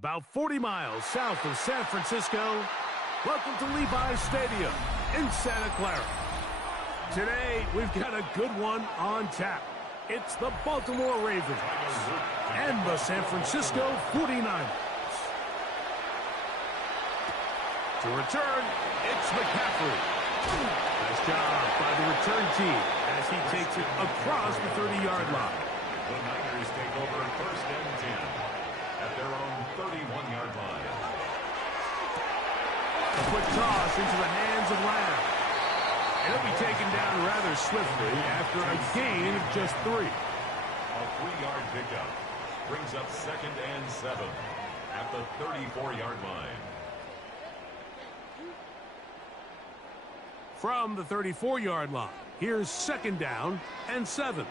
About 40 miles south of San Francisco, welcome to Levi's Stadium in Santa Clara. Today, we've got a good one on tap. It's the Baltimore Ravens and the San Francisco 49ers. To return, it's McCaffrey. Nice job by the return team as he takes it across the 30-yard line. The Niners take over first and 10 at their own 31-yard line. A quick toss into the hands of Lamb. He'll be taken down rather swiftly after a gain of just 3. A 3-yard pickup brings up second and 7 at the 34-yard line. From the 34-yard line, here's second down and 7.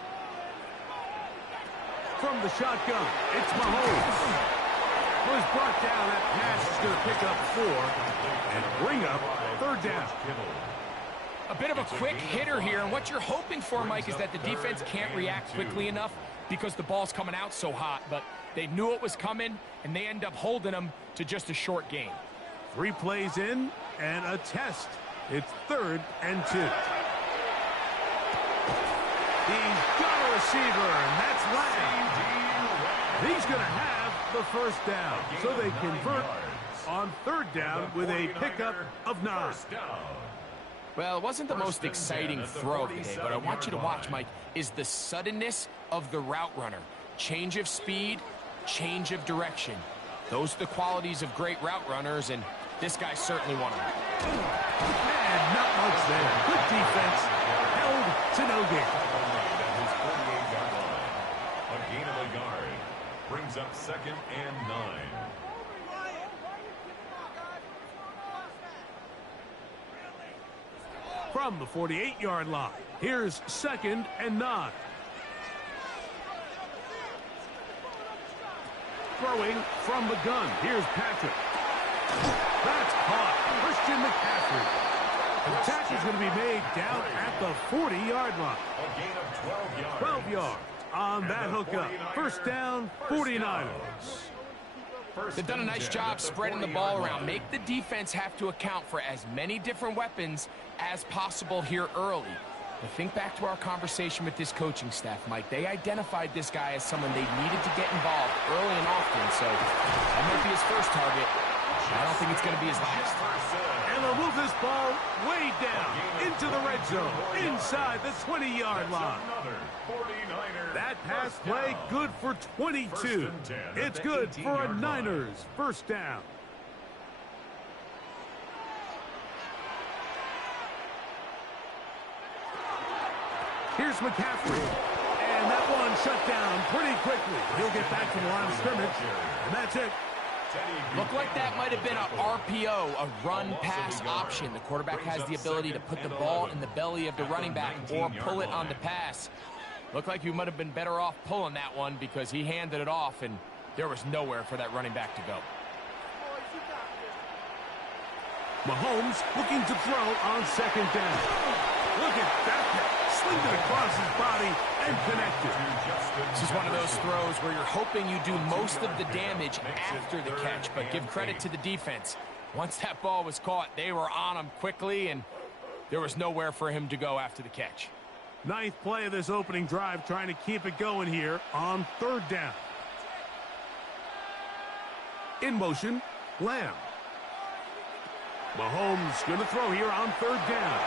From the shotgun, it's Mahomes. Was brought down. That pass is going to pick up 4 and bring up third down. A bit of a quick hitter here, and what you're hoping for, Mike, is that the defense can't react quickly enough because the ball's coming out so hot, but they knew it was coming, and they end up holding them to just a short gain. 3 plays in and a test. It's third and 2. He's got a receiver, and that's Lamb. He's going to have the first down, so they convert on third down with a pickup of 9. Well, it wasn't the most exciting throw today, but I want you to watch, Mike, is the suddenness of the route runner. Change of speed, change of direction. Those are the qualities of great route runners, and this guy's certainly one of them. And not much there. Good defense. Held to no gain. A gain of a yard brings up second and 9. From the 48-yard line, here's second and 9. Throwing from the gun, here's Patrick. That's caught. Christian McCaffrey. The tackle's going to be made down at the 40-yard line. A gain of 12 yards. 12 yards on that hookup. First down, 49ers. They've done a nice job spreading the ball around. Make the defense have to account for as many different weapons as possible here early. But think back to our conversation with this coaching staff, Mike. They identified this guy as someone they needed to get involved early and often, so that might be his first target. I don't think it's going to be his last. And they'll move this ball way down into the red zone, inside the 20-yard line. That pass play good for 22. It's good for a Niners first down. Here's McCaffrey. And that one shut down pretty quickly. He'll get back to the line of scrimmage, and that's it. Looked like that might have been a RPO, a run-pass option. The quarterback has the ability to put the ball in the belly of the running back or pull it on the pass. Looked like you might have been better off pulling that one because he handed it off, and there was nowhere for that running back to go. Mahomes looking to throw on second down. Look at that pass. Slinged it across his body and connected. This is one of those throws where you're hoping you do most of the damage after the catch, but give credit to the defense. Once that ball was caught, they were on him quickly, and there was nowhere for him to go after the catch. 9th play of this opening drive, trying to keep it going here on third down. In motion, Lamb. Mahomes going to throw here on third down.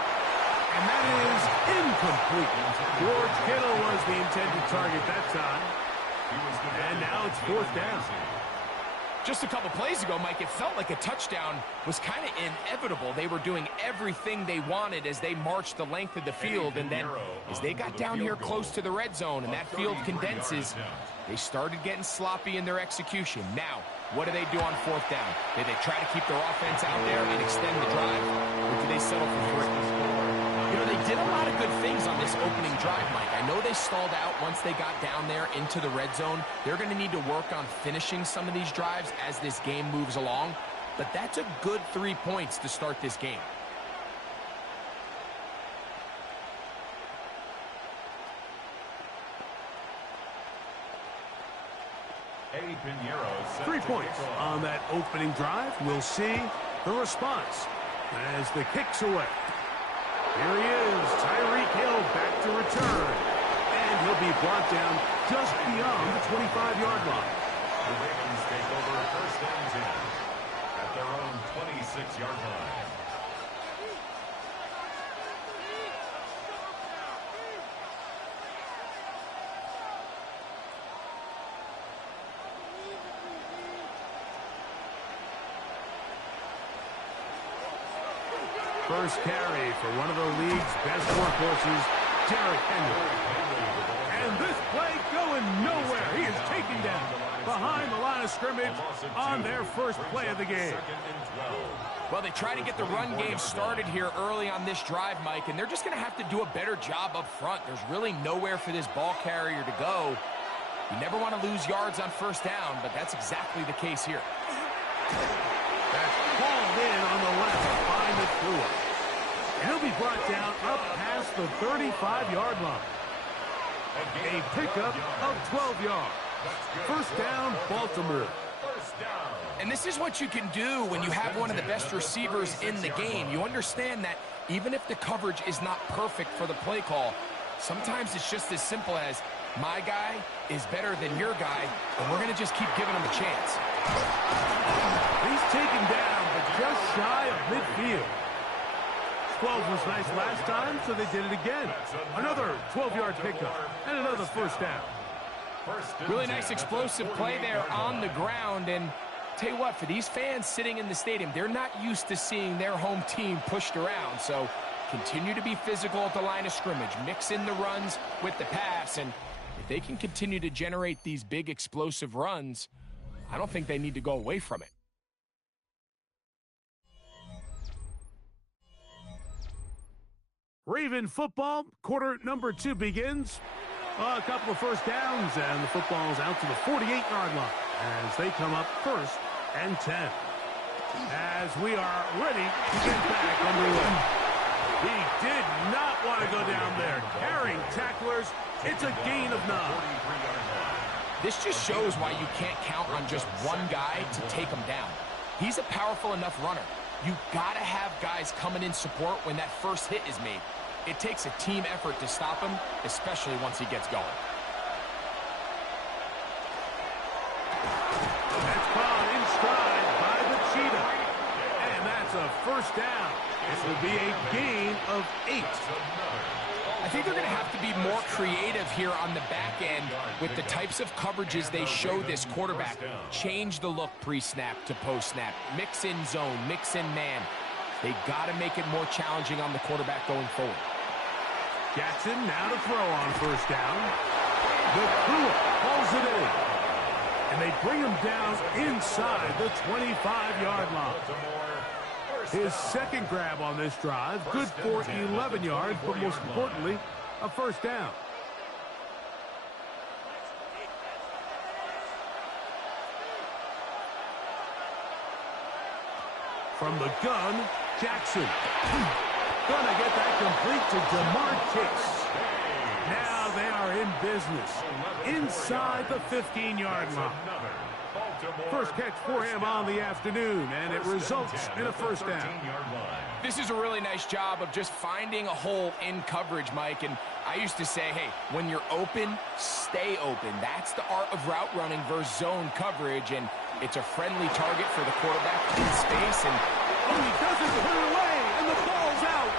And that is incomplete. George Kittle was the intended target that time. And now it's fourth down. Just a couple plays ago, Mike, it felt like a touchdown was kind of inevitable. They were doing everything they wanted as they marched the length of the field. And then as they got down here close to the red zone and that field condenses, they started getting sloppy in their execution. Now, what do they do on fourth down? Did they try to keep their offense out there and extend the drive? Or do they settle for 3? You know, they did a lot of good things on this opening drive, Mike. I know they stalled out once they got down there into the red zone. They're going to need to work on finishing some of these drives as this game moves along. But that's a good 3 points to start this game. Pinheiro 3 points on that opening drive. We'll see the response as the kick's away. Here he is, Tyreek Hill back to return. And he'll be brought down just beyond the 25-yard line. The Ravens take over first and 10 at their own 26-yard line. First carry for one of the league's best workhorses, Derrick Henry. And this play going nowhere. He is taken down behind the line of scrimmage on their first play of the game. Well, they try to get the run game started here early on this drive, Mike, and they're just going to have to do a better job up front. There's really nowhere for this ball carrier to go. You never want to lose yards on first down, but that's exactly the case here. That's called in on the left by Nakua. He'll be brought down up past the 35-yard line. A pickup of 12 yards. First down, Baltimore. And this is what you can do when you have one of the best receivers in the game. You understand that even if the coverage is not perfect for the play call, sometimes it's just as simple as my guy is better than your guy, and we're going to just keep giving him a chance. He's taken down, but just shy of midfield. 12 was nice last time, so they did it again. Another 12-yard pickup and another first down. Really nice explosive play there on the ground. And tell you what, for these fans sitting in the stadium, they're not used to seeing their home team pushed around. So continue to be physical at the line of scrimmage. Mix in the runs with the pass. And if they can continue to generate these big explosive runs, I don't think they need to go away from it. Raven football, quarter number 2 begins. A couple of first downs, and the football's out to the 48-yard line as they come up first and 10. As we are ready to get back underway. He did not want to go down there. Carrying tacklers, it's a gain of 9. This just shows why you can't count on just one guy to take him down. He's a powerful enough runner. You got to have guys coming in support when that first hit is made. It takes a team effort to stop him, especially once he gets going. That's caught in stride by the Cheetah. And that's a first down. It will be a gain of 8. I think they're going to have to be more creative here on the back end with the types of coverages they show this quarterback. Change the look pre-snap to post-snap. Mix in zone, mix in man. They got to make it more challenging on the quarterback going forward. Jackson now to throw on first down. Nakua pulls it in. And they bring him down inside the 25-yard line. His second grab on this drive, good for 11 yards, but most importantly, a first down. From the gun, Jackson. Gonna get that complete to Jamar Chase. Now they are in business inside the 15-yard line. First catch for him on the afternoon, and it results in a first down. This is a really nice job of just finding a hole in coverage, Mike. And I used to say, hey, when you're open, stay open. That's the art of route running versus zone coverage, and it's a friendly target for the quarterback in space. And he doesn't put it away, and the ball's out.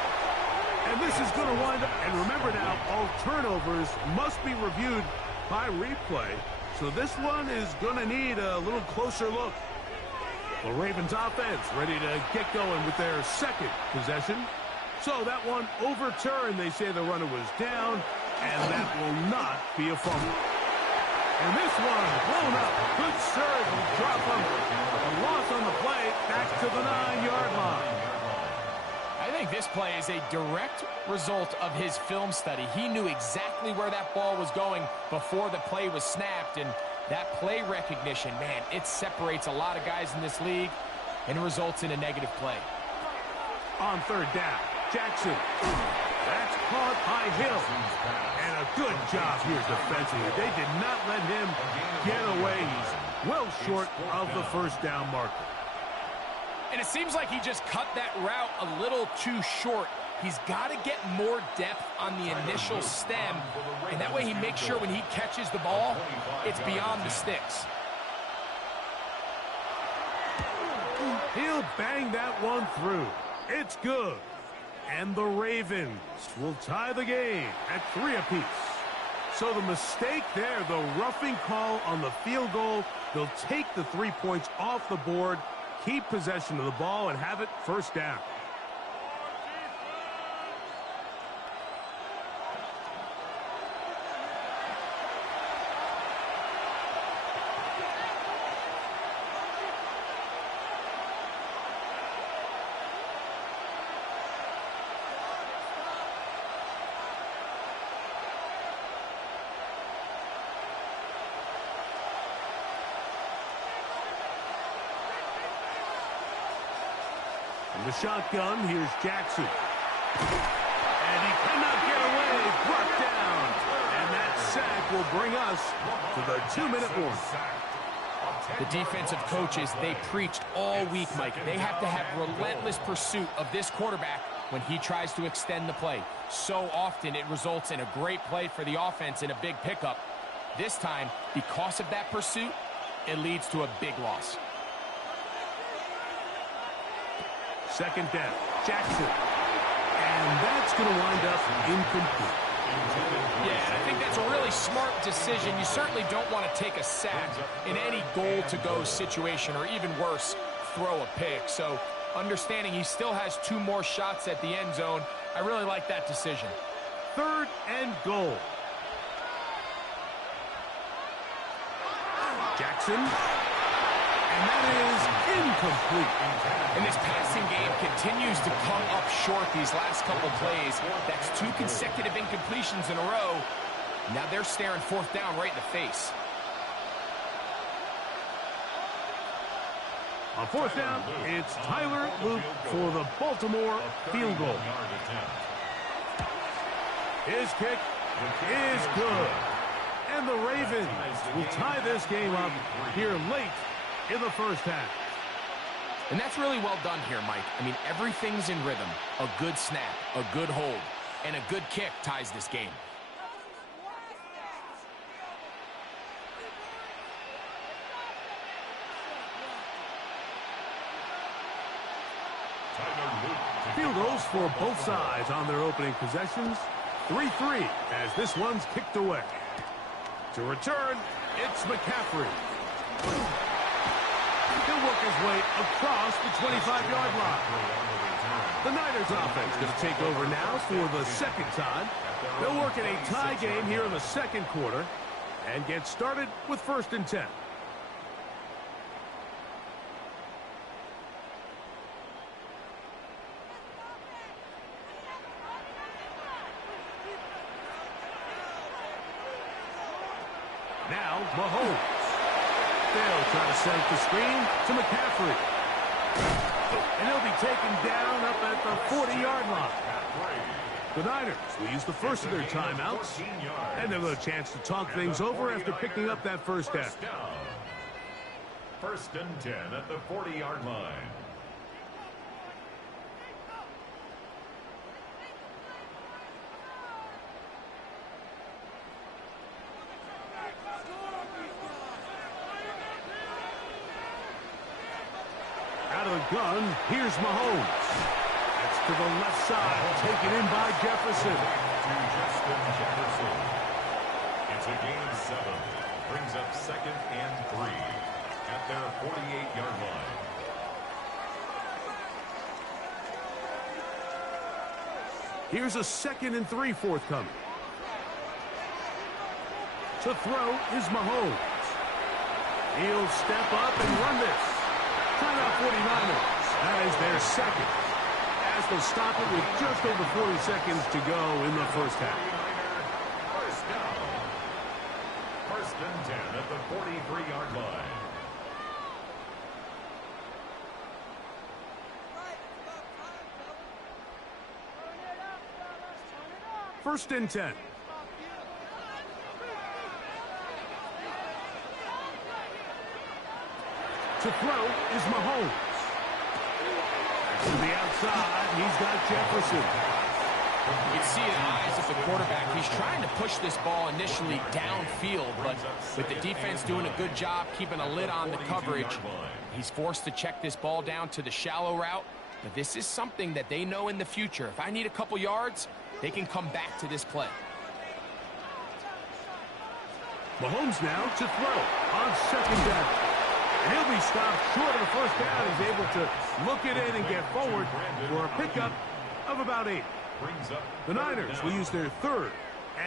And this is going to wind up. And remember now, all turnovers must be reviewed by replay. So this one is going to need a little closer look. The Ravens offense ready to get going with their second possession. So that one overturned. They say the runner was down, and that will not be a fumble. And this one blown up. Good serve will drop him. A loss on the play back to the 9-yard line. I think this play is a direct result of his film study. He knew exactly where that ball was going before the play was snapped, and that play recognition, man, it separates a lot of guys in this league and results in a negative play. On third down, Jackson That's caught by Hill. And a good job here defensively. They did not let him get away. He's well short of the first down marker. And it seems like he just cut that route a little too short. He's got to get more depth on the initial stem, and that way he makes sure when he catches the ball, it's beyond the sticks. He'll bang that one through. It's good. And the Ravens will tie the game at 3 apiece. So the mistake there, the roughing call on the field goal, they'll take the 3 points off the board, keep possession of the ball, and have it first down. The shotgun, here's Jackson. And he cannot get away, brought down. And that sack will bring us to the 2-minute warning. The defensive coaches, they preached all week, Mike. They have to have relentless pursuit of this quarterback when he tries to extend the play. So often it results in a great play for the offense and a big pickup. This time, because of that pursuit, it leads to a big loss. Second down, Jackson. And that's going to wind up incomplete. Yeah, I think that's a really smart decision. You certainly don't want to take a sack in any goal-to-go situation, or even worse, throw a pick. So understanding he still has 2 more shots at the end zone, I really like that decision. 3rd and goal. Jackson. And that is incomplete. And this passing game continues to come up short these last couple plays. That's 2 consecutive incompletions in a row. Now they're staring 4th down right in the face. On 4th down, it's Tyler Luke for the Baltimore field goal. His kick is good. And the Ravens will tie this game up here late in the first half. And that's really well done here, Mike. I mean, everything's in rhythm. A good snap, a good hold, and a good kick ties this game. Field goals for both sides on their opening possessions. 3-3 as this one's kicked away. To return, it's McCaffrey. He'll work his way across the 25-yard line. The Niners offense going to take over now for the second time. They'll work in a tie game here in the second quarter and get started with 1st and 10. Now, Mahomes. They'll try to set the screen to McCaffrey. And he'll be taken down up at the 40-yard line. The Niners will use the first of their timeouts, and they'll have a chance to talk things over after picking up that first down. 1st and 10 at the 40-yard line. Out of the gun, here's Mahomes. That's to the left side, taken in by Jefferson. Justin Jefferson. It's a gain of 7. Brings up 2nd and 3 at their 48-yard line. Here's a 2nd and 3 forthcoming. To throw is Mahomes. He'll step up and run this. Timeout 49ers. That is their second, as they'll stop it with just over 40 seconds to go in the first half. First down. 1st and 10 at the 43-yard line. First and 10. To throw is Mahomes. To the outside, he's got Jefferson. You can see in the eyes of the quarterback, he's trying to push this ball initially downfield, but with the defense doing a good job keeping a lid on the coverage, he's forced to check this ball down to the shallow route. But this is something that they know in the future. If I need a couple yards, they can come back to this play. Mahomes now to throw on second down. And he'll be stopped short of the first down. He's able to look it in and get forward for a pickup of about 8. The Niners will use their third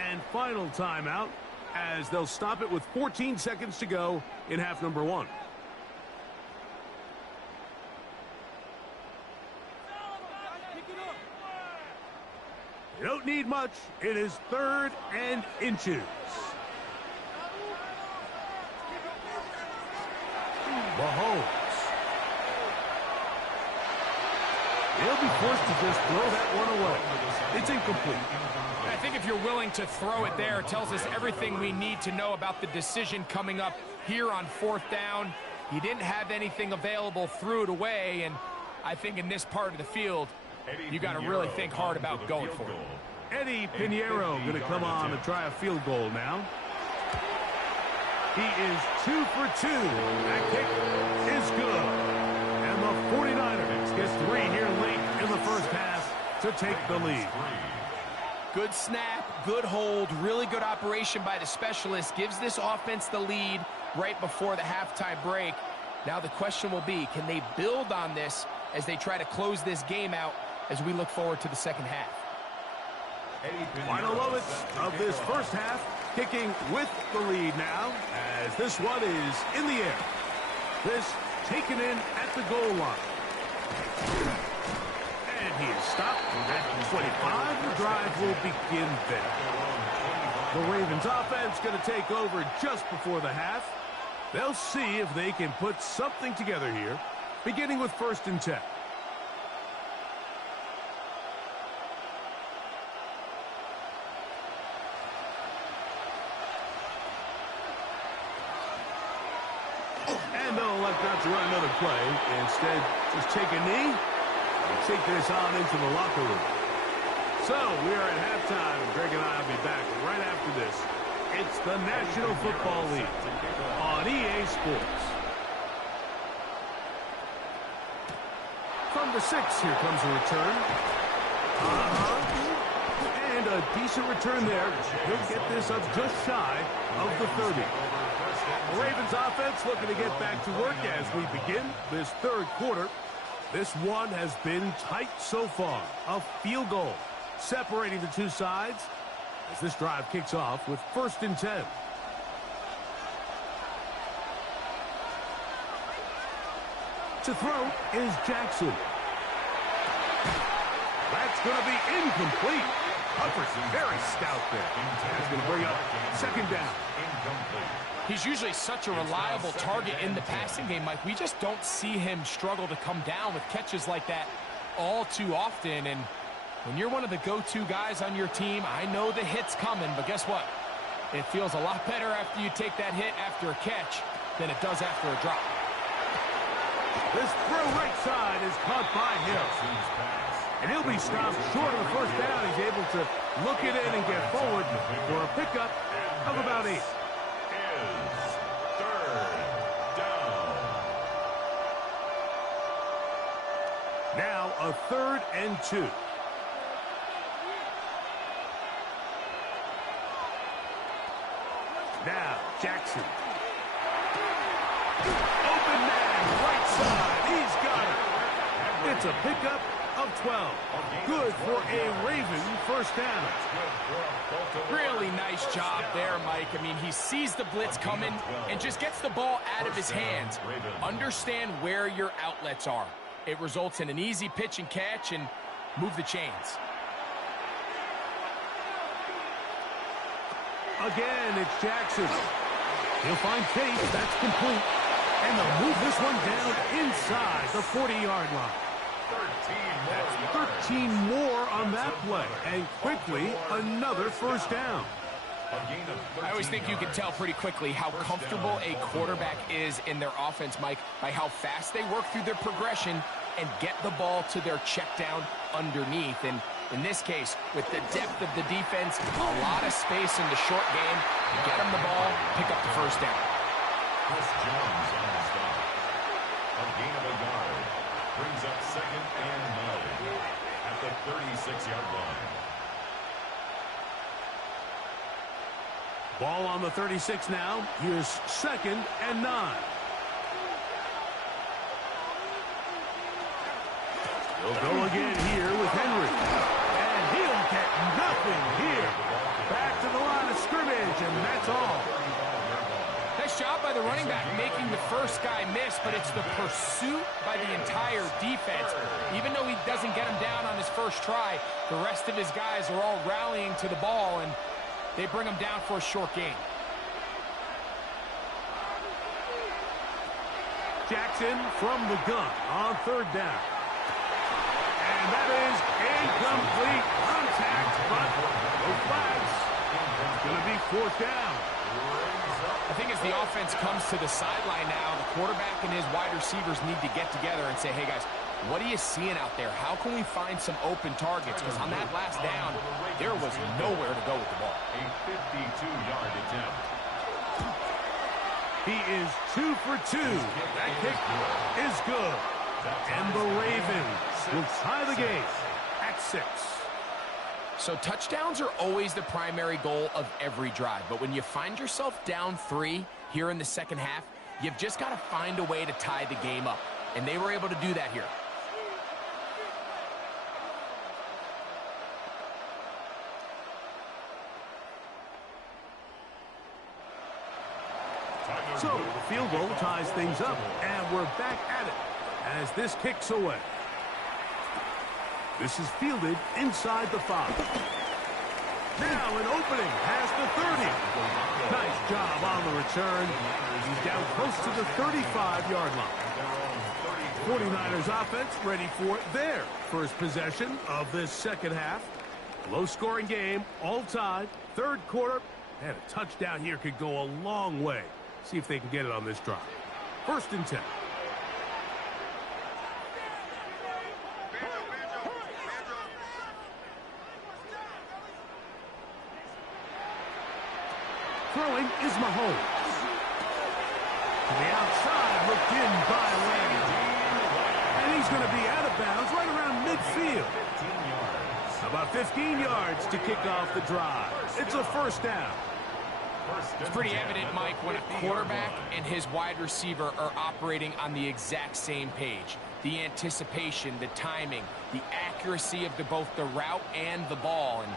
and final timeout as they'll stop it with 14 seconds to go in half number 1. You don't need much. It is 3rd and inches. Mahomes. He'll be forced to just throw that one away. It's incomplete. I think if you're willing to throw it there, it tells us everything we need to know about the decision coming up here on 4th down. He didn't have anything available, threw it away, and I think in this part of the field, you got to really think hard about going for it. Eddie Pinheiro going to come on and try a field goal now. He is 2 for 2. That kick is good. And the 49ers get 3 here late in the first half to take the lead. Good snap, good hold, really good operation by the specialist. Gives this offense the lead right before the halftime break. Now the question will be, can they build on this as they try to close this game out as we look forward to the second half? Final moments of this first half, kicking with the lead now as this one is in the air. This taken in at the goal line. And he is stopped at 25. The drive will begin there. The Ravens offense going to take over just before the half. They'll see if they can put something together here, beginning with 1st and 10. They'll elect not to run another play. Instead, just take a knee and take this on into the locker room. So, we are at halftime, and Greg and I will be back right after this. It's the National Football League on EA Sports. From the 6, here comes a return. And a decent return there. He'll get this up just shy of the 30. The Ravens offense looking to get back to work as we begin this 3rd quarter. This one has been tight so far. A field goal separating the two sides as this drive kicks off with 1st and 10. To throw is Jackson. That's going to be incomplete. Hubbard's very stout there. That's going to bring up 2nd down. He's usually such a reliable target in the passing game, Mike. We just don't see him struggle to come down with catches like that all too often. And when you're one of the go-to guys on your team, I know the hit's coming, but guess what? It feels a lot better after you take that hit after a catch than it does after a drop. This throw right side is caught by Hill. And he'll be stopped short of the first down. He's able to look it in and get forward for a pickup of about 8. Now a 3rd and 2. Now Jackson. Open man, right side. He's got it. It's a pickup of 12. Good for a Raven first down. Really nice job there, Mike. I mean, he sees the blitz coming and just gets the ball out of his hands. Understand where your outlets are. It results in an easy pitch and catch and move the chains. Again, it's Jackson. He'll find Tate. That's complete. And they'll move this one down inside the 40-yard line. That's 13 more on that play. And quickly, another first down. I always think you can tell pretty quickly how comfortable a quarterback is in their offense, Mike, by how fast they work through their progression and get the ball to their check down underneath. And in this case, with the depth of the defense, a lot of space in the short game, get them the ball, pick up the first down. Chris Jones on the stop. A gain of a yard. Brings up 2nd and 9 at the 36-yard line. Ball on the 36 now. Here's 2nd and 9. He'll go again here with Henry. And he'll get nothing here. Back to the line of scrimmage, and that's all. Nice job by the running back making the first guy miss, but it's the pursuit by the entire defense. Even though he doesn't get him down on his first try, the rest of his guys are all rallying to the ball, and they bring him down for a short gain. Jackson from the gun on 3rd down. And that is incomplete contact, but no flags. It's going to be 4th down. I think as the offense comes to the sideline now, the quarterback and his wide receivers need to get together and say, hey, guys, what are you seeing out there? How can we find some open targets? Because on that last down, there was nowhere to go with the ball. A 52-yard attempt. He is 2 for 2. That kick is good. And the Ravens will tie the game at 6. So touchdowns are always the primary goal of every drive. But when you find yourself down 3 here in the second half, you've just got to find a way to tie the game up. And they were able to do that here. So the field goal ties things up, and we're back at it as this kicks away. This is fielded inside the 5. Now an opening past the 30. Nice job on the return. He's down close to the 35-yard line. 49ers offense ready for their first possession of this second half. Low-scoring game, all tied, 3rd quarter, and a touchdown here could go a long way. See if they can get it on this drive. 1st and 10. Throwing is Mahomes. To the outside, looked in by Lamb. And he's going to be out of bounds right around midfield. About 15 yards to kick off the drive. It's a 1st down. It's pretty evident, Mike, when a quarterback and his wide receiver are operating on the exact same page. The anticipation, the timing, the accuracy of both the route and the ball. And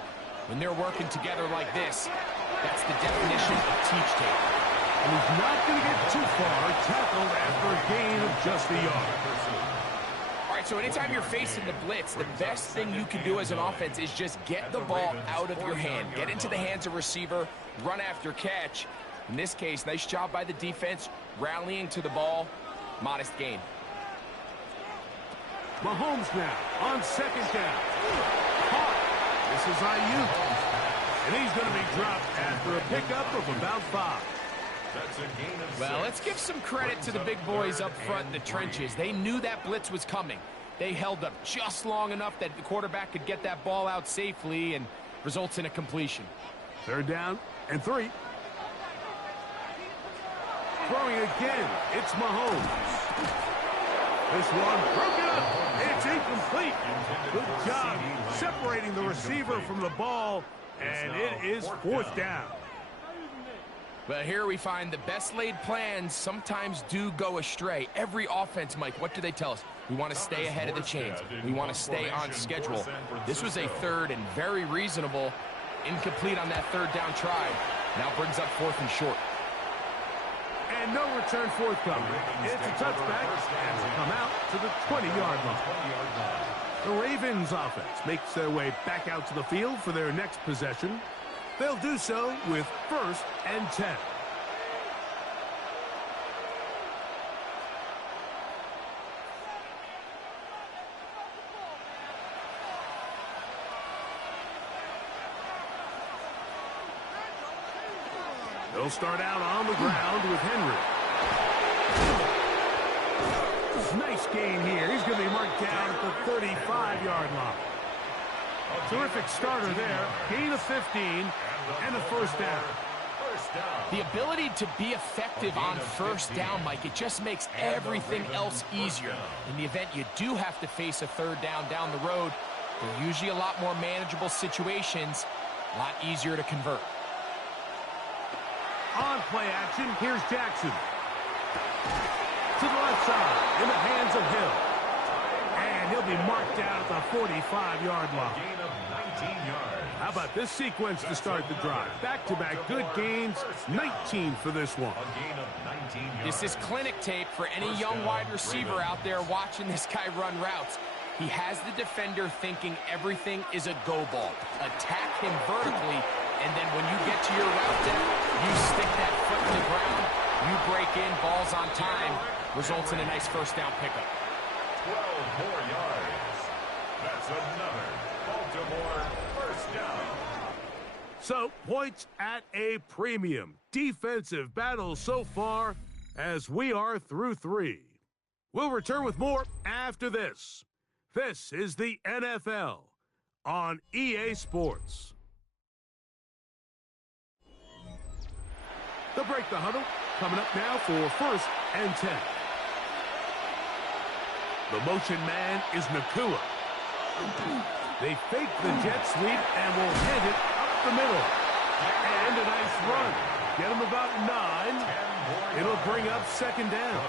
when they're working together like this, that's the definition of teach tape. And he's not going to get too far tackled after a gain of just a yard. All right, so anytime you're facing the blitz, the best thing you can do as an offense is just get the ball out of your hand. Get into the hands of receiver, run after catch. In this case, nice job by the defense, rallying to the ball. Modest gain. Mahomes now on 2nd down. Caught. This is Ayuk. And he's going to be dropped after a pickup of about 5. Well, let's give some credit to the big boys up front in the trenches. They knew that blitz was coming. They held up just long enough that the quarterback could get that ball out safely and results in a completion. 3rd down and 3. Throwing again, it's Mahomes. This one broken up. It's incomplete. Good job separating the receiver from the ball, and it is 4th down. Well, here we find the best laid plans sometimes do go astray. Every offense, Mike, what do they tell us? We want to stay ahead of the chains. We want to stay on schedule. This was a 3rd and very reasonable. Incomplete on that 3rd down try. Now brings up 4th and short. And no return forthcoming. It's a touchback and will come out to the 20-yard line. The Ravens offense makes their way back out to the field for their next possession. They'll do so with 1st and 10. will start out on the ground with Henry. Nice gain here. He's going to be marked down at the 35-yard line. Terrific starter there. Gain of 15 and a first down. The ability to be effective on first down, Mike, it just makes everything else easier. In the event you do have to face a third down the road, they're usually a lot more manageable situations, a lot easier to convert. On play action, here's Jackson. To the left side, in the hands of Hill. And he'll be marked down at the 45-yard line. Gain of 19 yards. How about this sequence to start the drive? Back-to-back good gains, 19 for this one. A gain of 19 yards. This is clinic tape for any young wide receiver out there watching this guy run routes. He has the defender thinking everything is a go ball. Attack him vertically, and then when you get to your route depth, you stick that foot in the ground, you break in, balls on time, results in a nice first down pickup. 12 more yards. That's another Baltimore first down. So, points at a premium. Defensive battle so far as we are through 3. We'll return with more after this. This is the NFL on EA Sports. They'll break the huddle. Coming up now for first and 10. The motion man is Nakua. They fake the jet sweep and will hit it up the middle. And a nice run. Get him about 9. It'll bring up second down.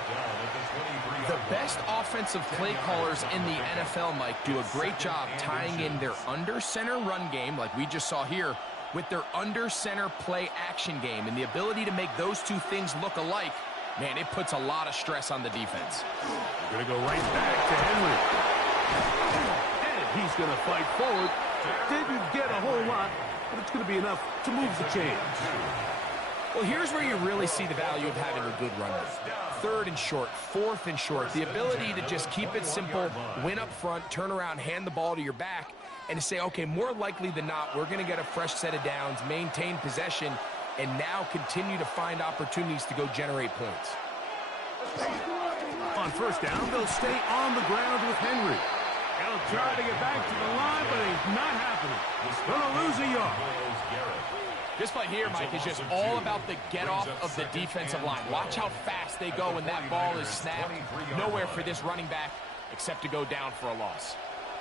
The best offensive play callers in the NFL, Mike, do a great job tying in their under-center run game, like we just saw here, with their under-center play action game. And the ability to make those two things look alike, man, it puts a lot of stress on the defense. We're going to go right back to Henry. And he's going to fight forward. Didn't get a whole lot, but it's going to be enough to move the chains. Well, here's where you really see the value of having a good runner. Third and short, fourth and short. The ability to just keep it simple, win up front, turn around, hand the ball to your back, and to say, okay, more likely than not, we're going to get a fresh set of downs, maintain possession, and now continue to find opportunities to go generate points. On first down, they'll stay on the ground with Henry. He'll try to get back to the line, but it's not happening. He's going to lose a yard. This play here, Mike, is just all about the get-off of the defensive line. Watch how fast they go when that ball is snapped. Nowhere for this running back except to go down for a loss.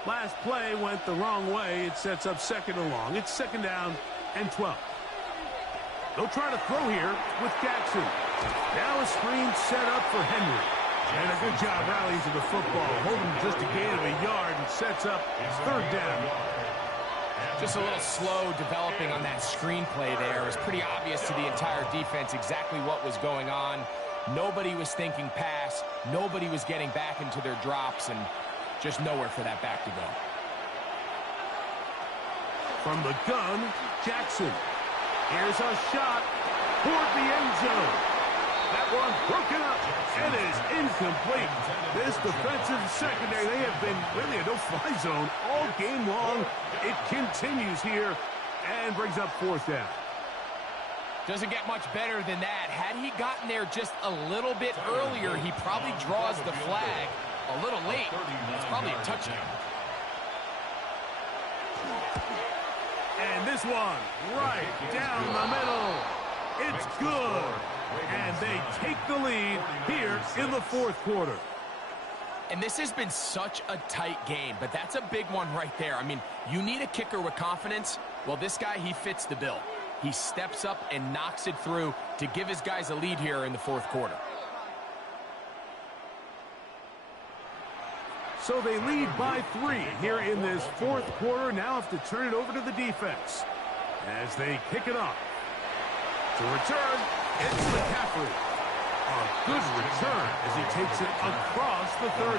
Last play went the wrong way. It sets up second and long. It's second down and 12. They'll try to throw here with Jackson. Now a screen set up for Henry. And a good job rallying to the football. Holding just a gain of a yard and sets up third down. Just a little slow developing on that screenplay there. It was pretty obvious to the entire defense exactly what was going on. Nobody was thinking pass. Nobody was getting back into their drops, and just nowhere for that back to go. From the gun, Jackson. Here's a shot toward the end zone. That one broken up. It is incomplete. This defensive secondary, they have been really a no-fly zone all game long. It continues here and brings up fourth down. Doesn't get much better than that. Had he gotten there just a little bit earlier, he probably draws the flag a little late. It's probably a touchdown. And this one right down the middle. It's good. And they take the lead here in the fourth quarter. And this has been such a tight game, but that's a big one right there. I mean, you need a kicker with confidence. Well, this guy, he fits the bill. He steps up and knocks it through to give his guys a lead here in the fourth quarter. So they lead by 3 here in this fourth quarter. Now have to turn it over to the defense as they kick it off. To return, it's McCaffrey. A good return as he takes it across the 30.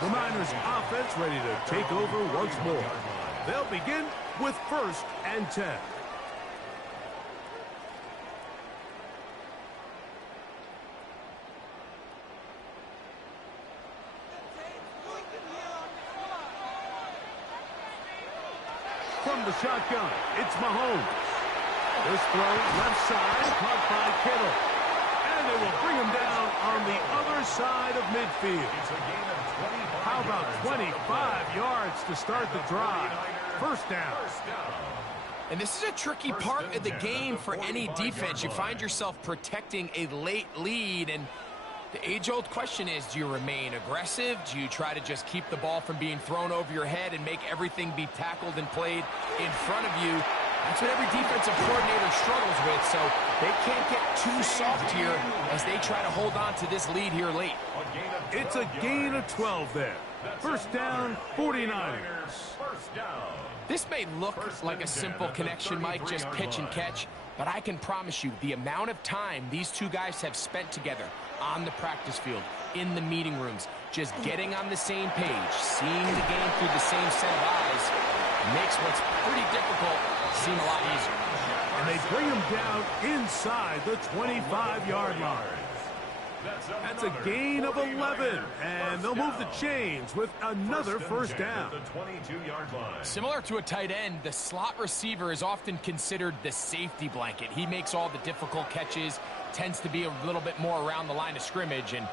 The Niners offense ready to take over once more. They'll begin with first and 10. From the shotgun, it's Mahomes. This throw left side, caught by Kittle. And they will bring him down on the other side of midfield. It's a gain of 25 How about yards. 25 yards to start the drive? First down. And this is a tricky part of the game for any defense. You find yourself protecting a late lead, and the age-old question is, do you remain aggressive? Do you try to just keep the ball from being thrown over your head and make everything be tackled and played in front of you? That's what every defensive coordinator struggles with, so they can't get too soft here as they try to hold on to this lead here late. It's a gain of 12 there. First down, 49ers. First down. This may look like a simple connection, Mike, just pitch and catch, but I can promise you the amount of time these two guys have spent together on the practice field, in the meeting rooms, just getting on the same page, seeing the game through the same set of eyes, makes what's pretty difficult seem a lot easier. And they bring him down inside the 25-yard line. That's a gain of 11, and they'll move the chains with another first down. Similar to a tight end, the slot receiver is often considered the safety blanket. He makes all the difficult catches, tends to be a little bit more around the line of scrimmage, and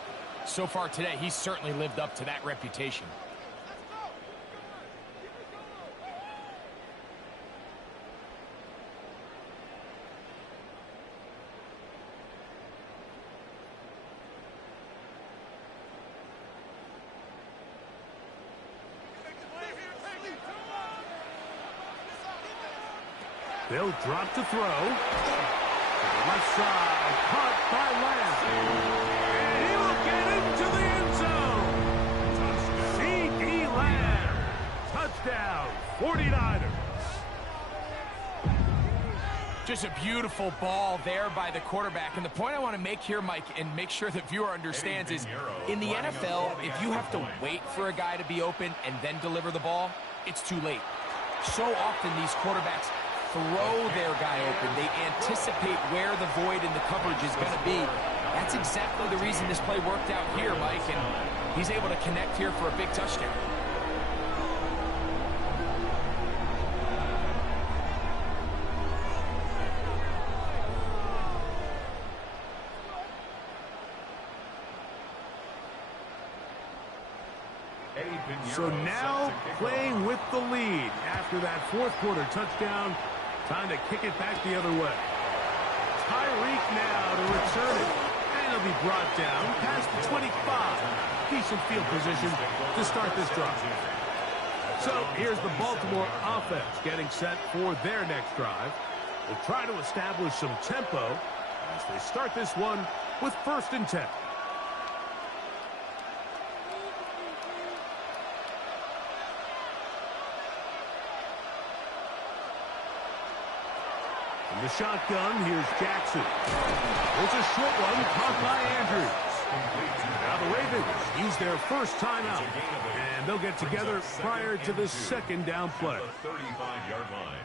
so far today, he's certainly lived up to that reputation. They'll drop to throw. Left side, caught by Lamb. And he will get into the end zone. C.D. Lamb. Touchdown, 49ers. Just a beautiful ball there by the quarterback. And the point I want to make here, Mike, and make sure the viewer understands is, in the NFL, if you have to wait for a guy to be open and then deliver the ball, it's too late. So often these quarterbacks throw their guy open. They anticipate where the void in the coverage is going to be. That's exactly the reason this play worked out here, Mike, and he's able to connect here for a big touchdown. So now playing with the lead after that fourth quarter touchdown. Time to kick it back the other way. Tyreek now to return it. And he'll be brought down past the 25. Decent field position to start this drive. So here's the Baltimore offense getting set for their next drive. They'll try to establish some tempo as they start this one with 1st and 10. In the shotgun, here's Jackson. It's a short one caught by Andrews. Now the Ravens use their first timeout, and they'll get together prior to the second down play. 35-yard line.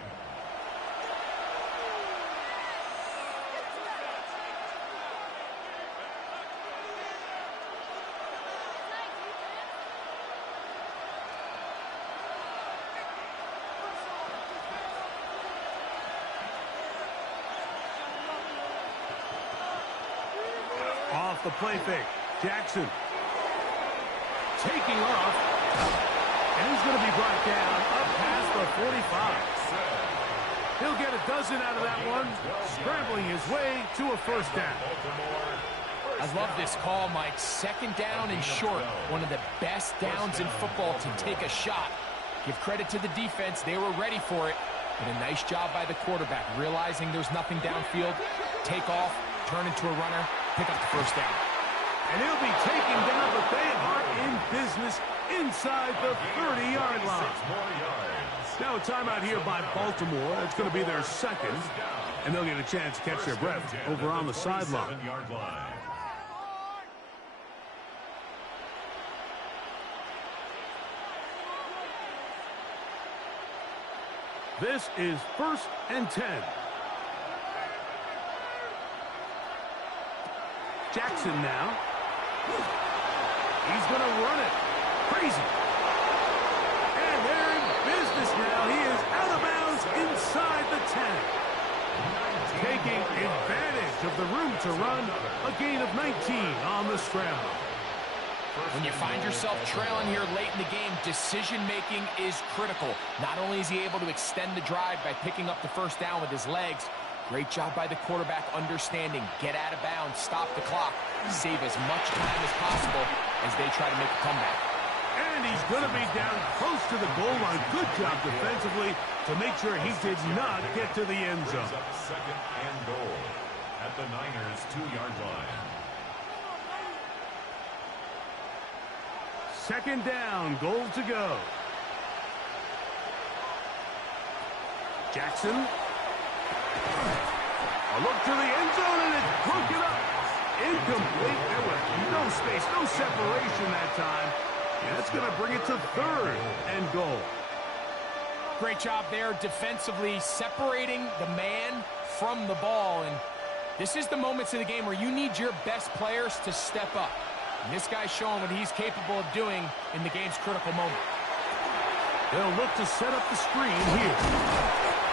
Off the play fake. Jackson taking off. And he's going to be brought down up past the 45. He'll get a dozen out of that one, scrambling his way to a first down. I love this call, Mike. 2nd down and short. One of the best downs in football to take a shot. Give credit to the defense. They were ready for it. And a nice job by the quarterback, realizing there's nothing downfield. Take off, turn into a runner, pick up the first down. And he'll be taken down, but they are in business inside the 30-yard line. Now a timeout here by Baltimore. It's going to be their second. And they'll get a chance to catch their breath over on the sideline. This is 1st and 10. Jackson now. He's going to run it. Crazy. And they're in business now. He is out of bounds inside the 10. Taking advantage of the room to run, a gain of 19 on the scramble. When you find yourself trailing here late in the game, decision-making is critical. Not only is he able to extend the drive by picking up the first down with his legs, great job by the quarterback understanding, get out of bounds, stop the clock, save as much time as possible as they try to make a comeback. And he's going to be down close to the goal line. Good job defensively to make sure he did not get to the end zone. Second and goal at the Niners' 2-yard line. Second down, goal to go. Jackson. A look to the end zone, and it's broken up. Incomplete. There was no space, no separation that time. And that's going to bring it to third and goal. Great job there defensively, separating the man from the ball. And this is the moments of the game where you need your best players to step up. And this guy's showing what he's capable of doing in the game's critical moment. They'll look to set up the screen here.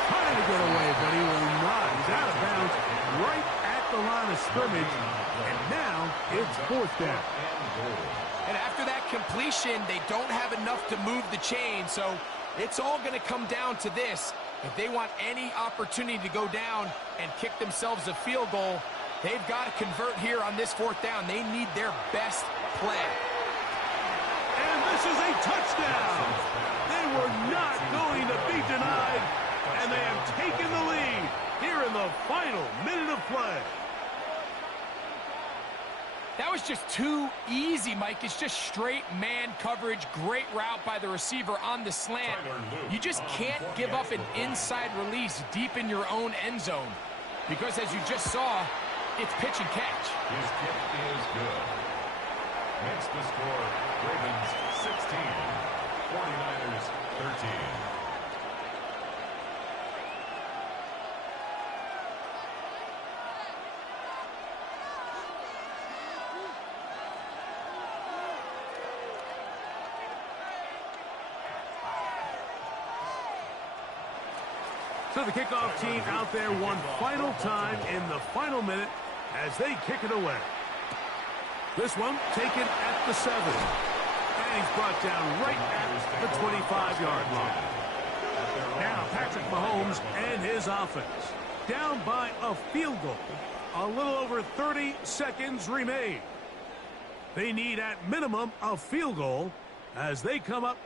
Trying to get away, but he will not. He's out of bounds right at the line of scrimmage. And now it's fourth down. And after that completion, they don't have enough to move the chain. So it's all going to come down to this. If they want any opportunity to go down and kick themselves a field goal, they've got to convert here on this fourth down. They need their best play. And this is a touchdown. They were not going to be denied, and they have taken the lead here in the final minute of play. That was just too easy, Mike. It's just straight man coverage. Great route by the receiver on the slant. You just can't give up an inside release deep in your own end zone because, as you just saw, it's pitch and catch. His kick is good. Makes the score Ravens 16, 49ers 13. So the kickoff team out there one final time in the final minute as they kick it away. This one taken at the 7. And he's brought down right at the 25-yard line. Now Patrick Mahomes and his offense down by a field goal. A little over 30 seconds remain. They need at minimum a field goal as they come up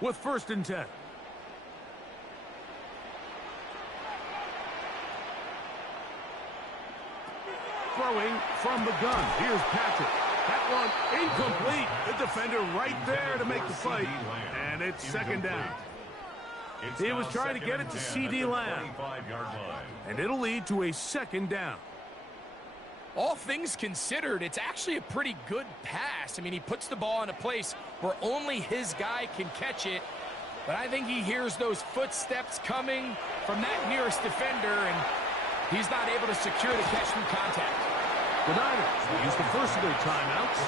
with 1st and 10. Throwing from the gun. Here's Patrick. That one incomplete. The defender right there to make the fight. And it's second down. He was trying to get it to C.D. Lamb. And it'll lead to a second down. All things considered, it's actually a pretty good pass. I mean, he puts the ball in a place where only his guy can catch it. But I think he hears those footsteps coming from that nearest defender, and he's not able to secure the catch through contact. The Niners will use the first of their timeouts.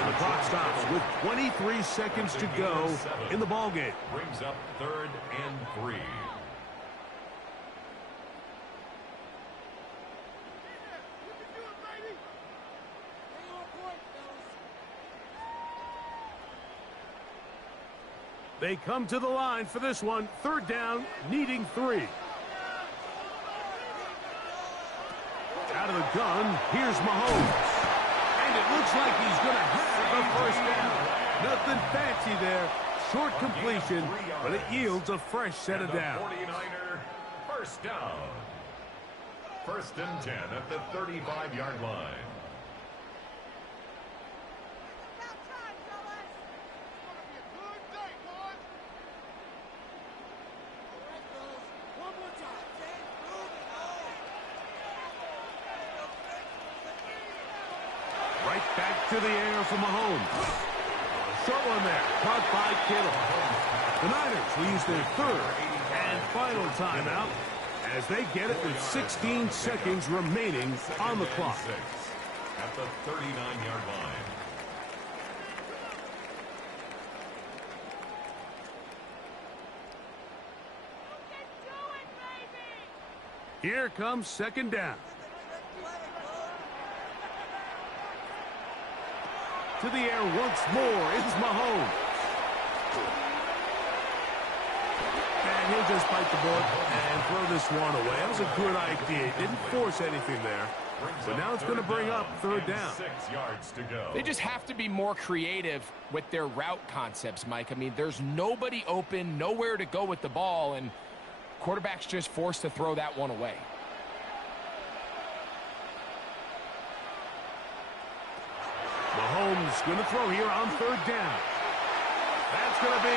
And the clock stops with 23 seconds to go in the ballgame. Brings up 3rd and 3. They come to the line for this one. 3rd down, needing 3. Out of the gun, here's Mahomes. And it looks like he's going to have the first down. Nothing fancy there. Short completion, but it yields a fresh set of downs. 49er first down. 1st and 10 at the 35-yard line. Back to the air for Mahomes. Short one there, caught by Kittle. The Niners will use their 3rd and final timeout as they get it with 16 seconds remaining on the clock. At the 39-yard line. Here comes second down. To the air once more. It's Mahomes. And he'll just bite the bullet and throw this one away. That was a good idea. He didn't force anything there. But now it's going to bring up third down. 6 yards to go. They just have to be more creative with their route concepts, Mike. I mean, there's nobody open, nowhere to go with the ball, and quarterback's just forced to throw that one away. Mahomes going to throw here on third down. That's going to be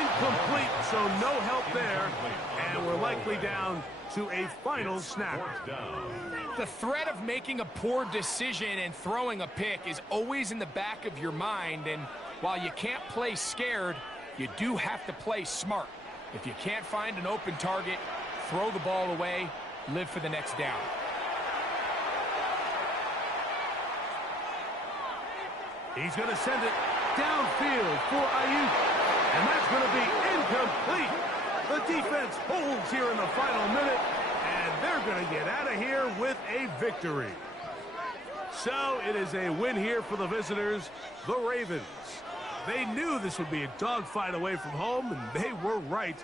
incomplete, so no help there. And we're likely down to a final snap. The threat of making a poor decision and throwing a pick is always in the back of your mind, and while you can't play scared, you do have to play smart. If you can't find an open target, throw the ball away, live for the next down. He's going to send it downfield for Ayuk, and that's going to be incomplete. The defense holds here in the final minute, and they're going to get out of here with a victory. So it is a win here for the visitors, the Ravens. They knew this would be a dogfight away from home, and they were right.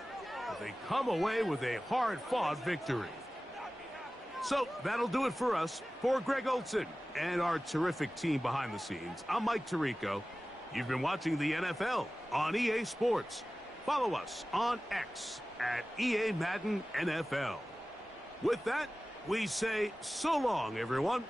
But they come away with a hard-fought victory. So that'll do it for us. For Greg Olsen and our terrific team behind the scenes, I'm Mike Tirico. You've been watching the NFL on EA Sports. Follow us on X at EA Madden NFL. With that, we say so long, everyone.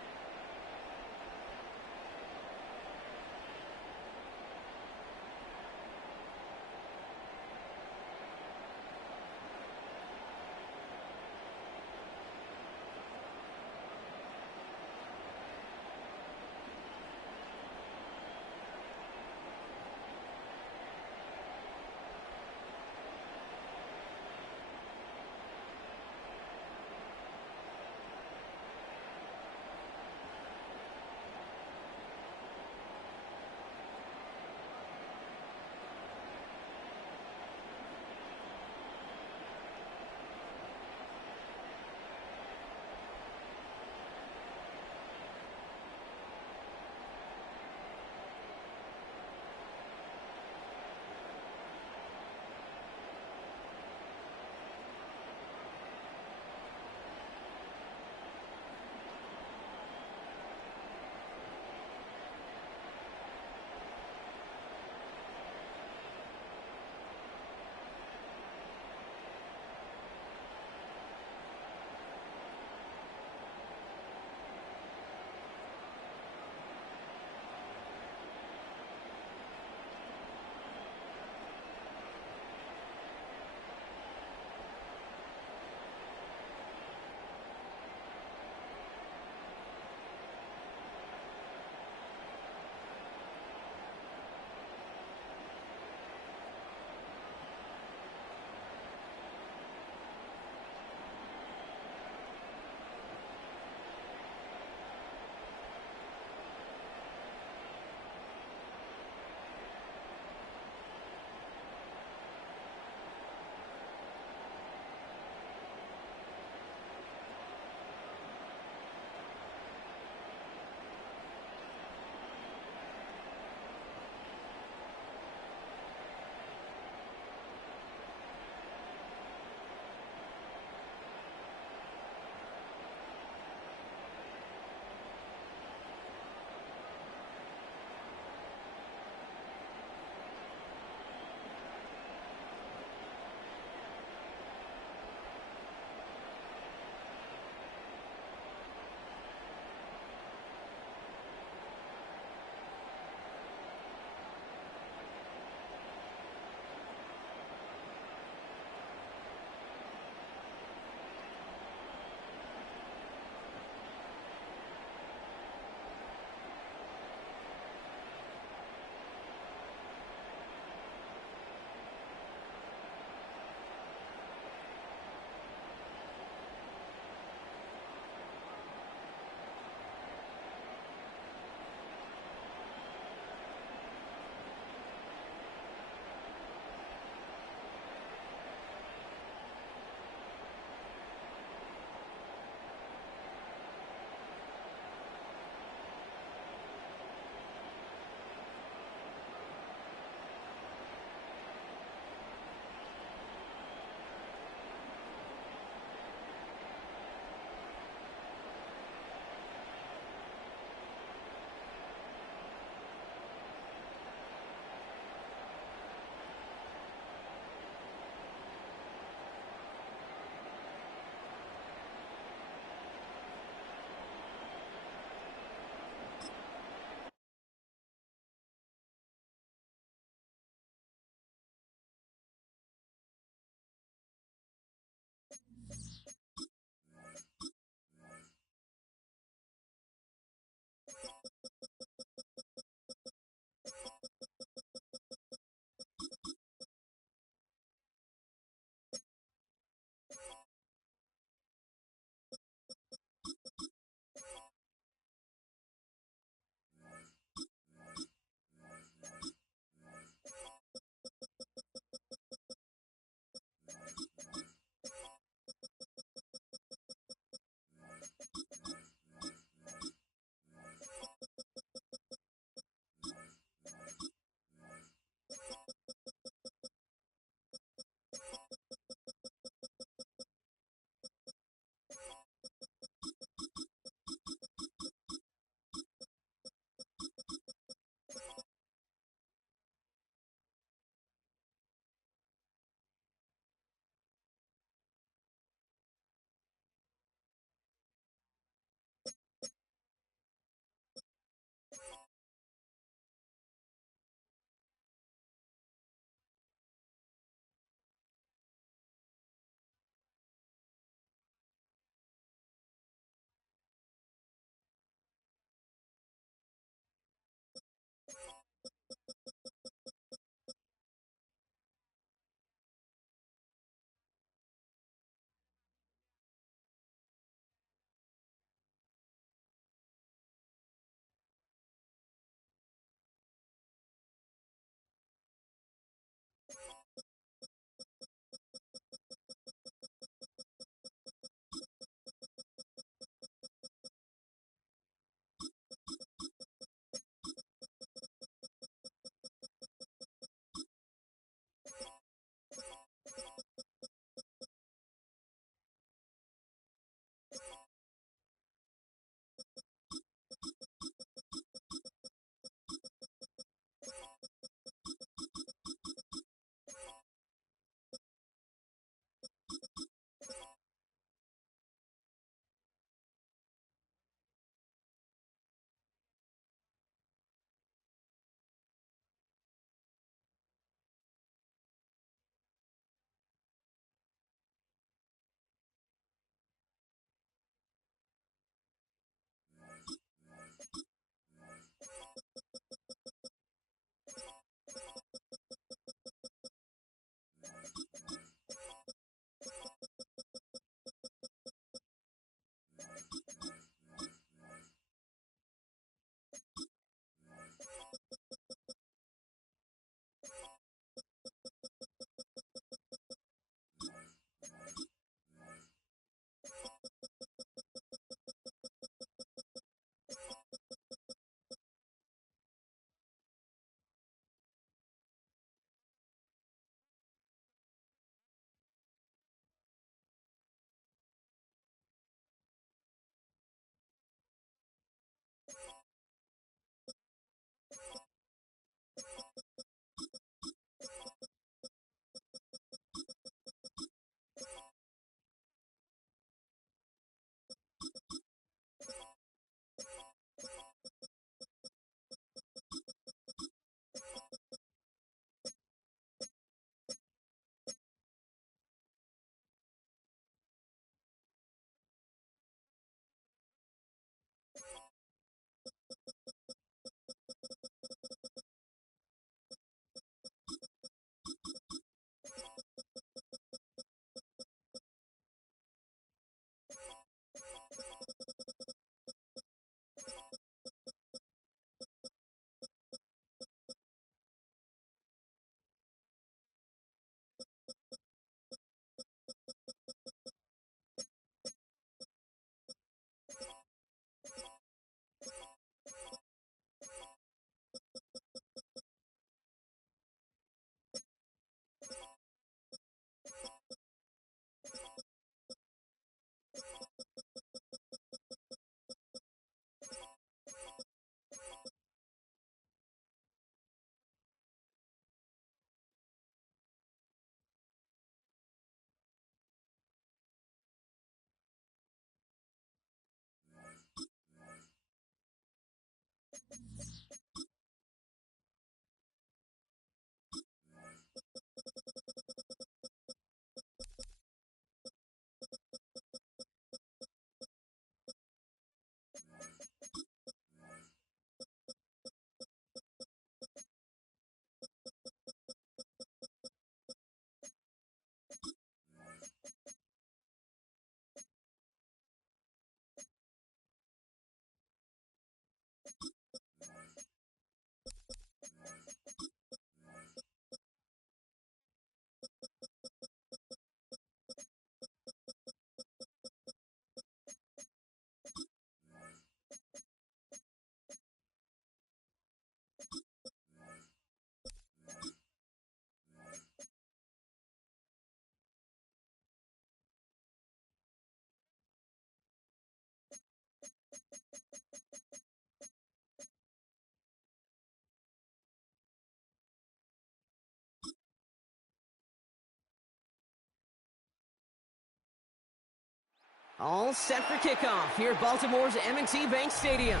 All set for kickoff here at Baltimore's M&T Bank Stadium.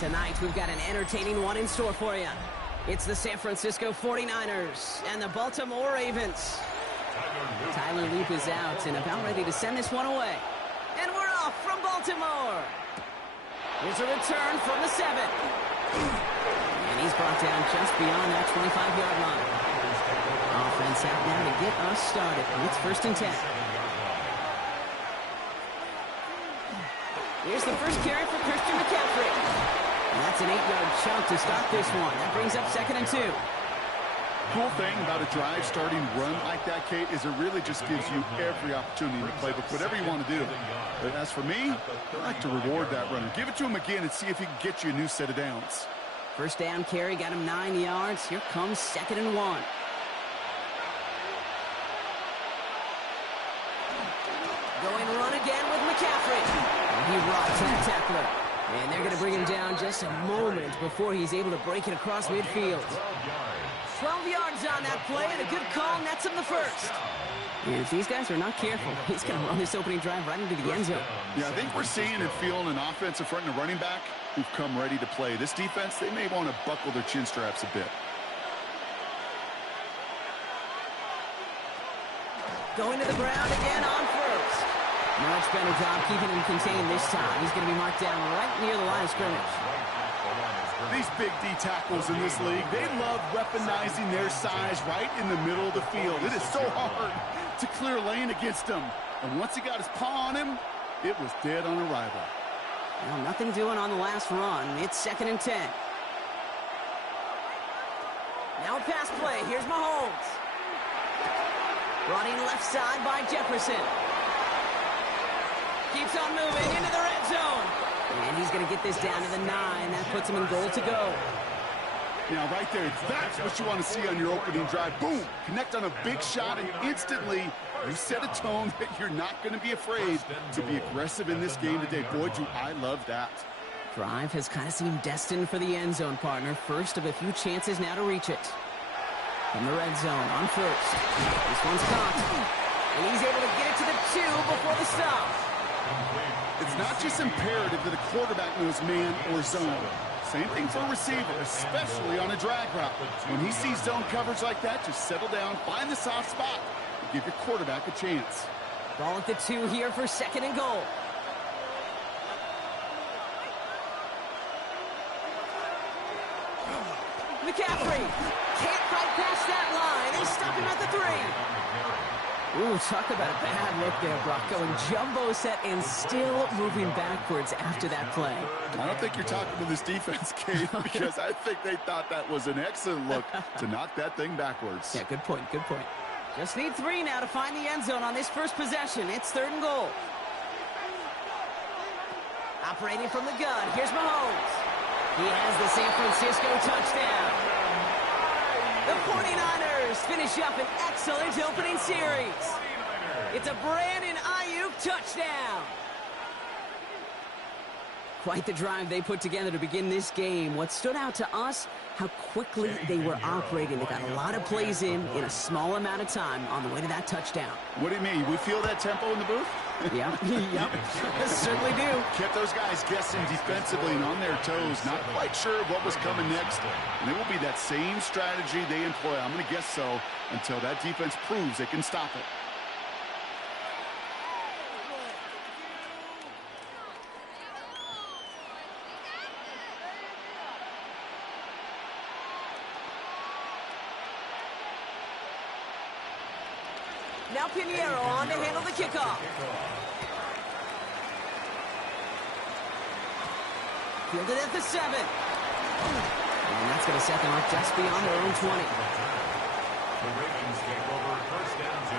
Tonight, we've got an entertaining one in store for you. It's the San Francisco 49ers and the Baltimore Ravens. Tyler Loop is out and about ready to send this one away. And we're off from Baltimore. Here's a return from the 7. And he's brought down just beyond that 25-yard line. Offense out now to get us started. It's 1st and 10. Here's the first carry for Christian McCaffrey. And that's an 8-yard chunk to start this one. That brings up 2nd and 2. Cool thing about a drive starting run like that, Kate, is it really just gives you every opportunity in the playbook, whatever you want to do. But as for me, I like to reward that runner. Give it to him again and see if he can get you a new set of downs. First down carry got him 9 yards. Here comes 2nd and 1. Going run again with McCaffrey. And he rocks that tackler. And they're going to bring him down just a moment before he's able to break it across midfield. 12 yards on that play, and a good call nets him the first. And if these guys are not careful, he's going to run this opening drive right into the end zone. Yeah, I think we're seeing and feeling an offense in front of the running back who've come ready to play. This defense, they may want to buckle their chin straps a bit. Going to the ground again on first. Much better job keeping him contained this time. He's going to be marked down right near the line of scrimmage. These big D tackles in this league, they love weaponizing their size right in the middle of the field. It is so hard to clear lane against them. And once he got his paw on him, it was dead on arrival. Well, nothing doing on the last run. It's 2nd and 10. Now a pass play. Here's Mahomes. Running left side by Jefferson. Keeps on moving into the red zone. And he's going to get this down to the 9. That puts him in goal to go. Now, right there, that's what you want to see on your opening drive. Boom! Connect on a big shot, and instantly you set a tone that you're not going to be afraid to be aggressive in this game today. Boy, do I love that. Drive has kind of seemed destined for the end zone, partner. First of a few chances now to reach it. From the red zone on first. This one's caught. And he's able to get it to the 2 before the stop. It's not just imperative that a quarterback knows man or zone. Same thing for a receiver, especially on a drag route. When he sees zone coverage like that, just settle down, find the soft spot, and give your quarterback a chance. Ball at the 2 here for 2nd and goal. McCaffrey can't fight past that line. They stop him at the 3. Ooh, talk about a bad look there, Brock. Going jumbo set and still moving backwards after that play. I don't think you're talking to this defense, Kate, because I think they thought that was an excellent look to knock that thing backwards. Yeah, good point, good point. Just need 3 now to find the end zone on this first possession. It's 3rd and goal. Operating from the gun, here's Mahomes. He has the San Francisco touchdown. The 49ers finish up an excellent opening series. It's a Brandon Ayuk touchdown. Quite the drive they put together to begin this game. What stood out to us, how quickly they were operating. They got a lot of plays in a small amount of time on the way to that touchdown. What do you mean? We feel that tempo in the booth? Yep, certainly do. Kept those guys guessing defensively and on their toes, not quite sure of what was coming next. And it will be that same strategy they employ, I'm going to guess so, until that defense proves they can stop it. Now Pinheiro on to handle the kickoff. Fielded at the 7. And that's going to set them up just beyond their own 20. The Ravens take over 1st down 2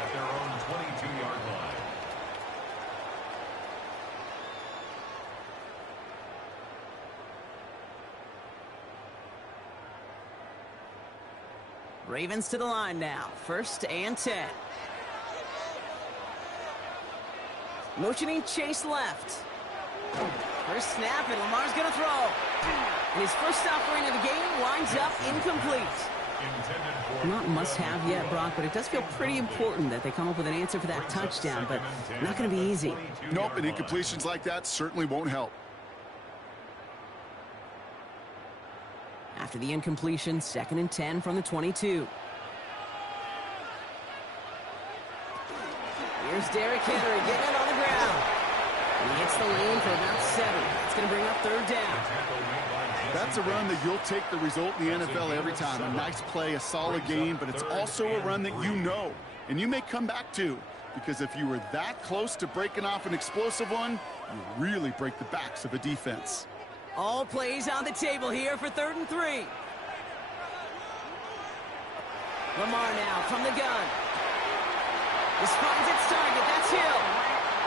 at their own 22-yard line. Ravens to the line now. 1st and 10. Motioning Chase left. First snap, and Lamar's going to throw. And his first offering of the game winds up incomplete. Not must-have yet, Brock, but it does feel pretty important that they come up with an answer for that touchdown, but not going to be easy. Nope, and incompletions like that certainly won't help. After the incompletion, 2nd and 10 from the 22. Here's Derrick Henry getting it on the ground. And he hits the lane for about 7. It's going to bring up 3rd down. That's a run that you'll take the result in the NFL every time. A nice play, a solid game, but it's also a run that you know, and you may come back to, because if you were that close to breaking off an explosive one, you really break the backs of a defense. All plays on the table here for 3rd and 3. Lamar now from the gun. This finds its target. That's Hill.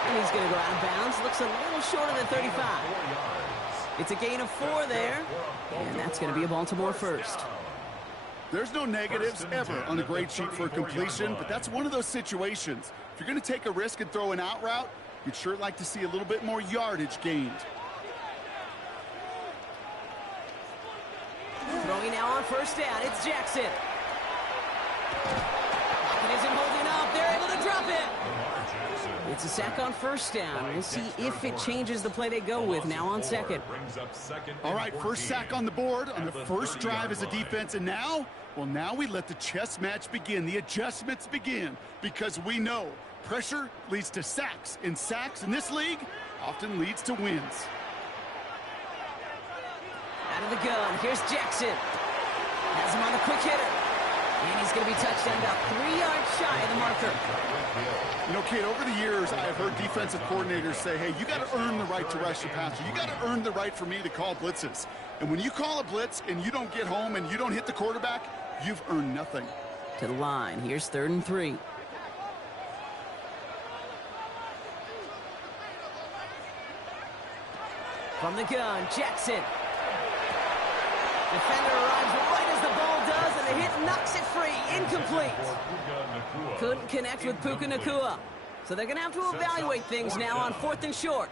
And he's going to go out of bounds. Looks a little short of the 35. It's a gain of 4 there. And that's going to be a Baltimore first. There's no negatives ever on a grade sheet for a completion, but that's one of those situations. If you're going to take a risk and throw an out route, you'd sure like to see a little bit more yardage gained. Throwing now on 1st down. It's Jackson. Pocket isn't holding up. They're able to drop it. It's a sack on 1st down. We'll see if it changes the play they go with now on 2nd. All right, first sack on the board on the first drive as a defense, and now, well, now we let the chess match begin. The adjustments begin, because we know pressure leads to sacks, and sacks in this league often leads to wins. Out of the gun, here's Jackson. Has him on the quick hitter. And he's going to be touched down about 3 yards shy of the marker. You know, Kate, over the years, I have heard defensive coordinators say, hey, you got to earn the right to rush the passer. You got to earn the right for me to call blitzes. And when you call a blitz and you don't get home and you don't hit the quarterback, you've earned nothing. To the line, here's 3rd and 3. From the gun, Jackson. Defender arrives right as the ball does, and the hit knocks it free. Incomplete. Couldn't connect with Puka Nacua. So they're going to have to evaluate things now on 4th and short.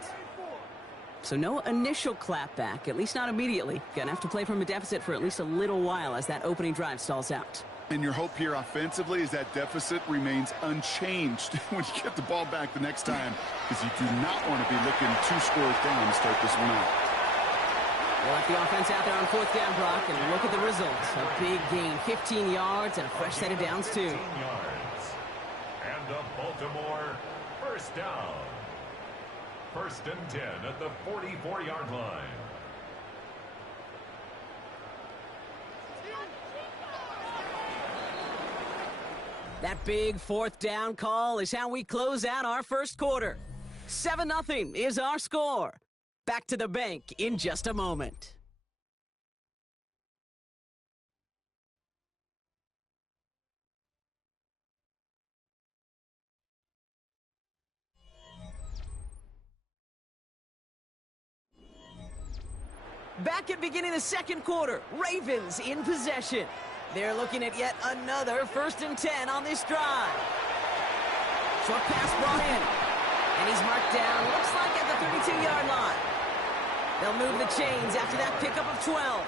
So no initial clap back, at least not immediately. Going to have to play from a deficit for at least a little while as that opening drive stalls out. And your hope here offensively is that deficit remains unchanged when you get the ball back the next time, because you do not want to be looking 2 scores down to start this one out. They left the offense out there on 4th down, Brock, and look at the results. A big gain, 15 yards, and a fresh set of downs, too. And the Baltimore first down. 1st and 10 at the 44-yard line. That big 4th down call is how we close out our first quarter. 7-0 is our score. Back to the bank in just a moment. Back at beginning of the 2nd quarter, Ravens in possession. They're looking at yet another 1st and 10 on this drive. Short pass brought in. And he's marked down, looks like at the 32-yard line. They'll move the chains after that pickup of 12.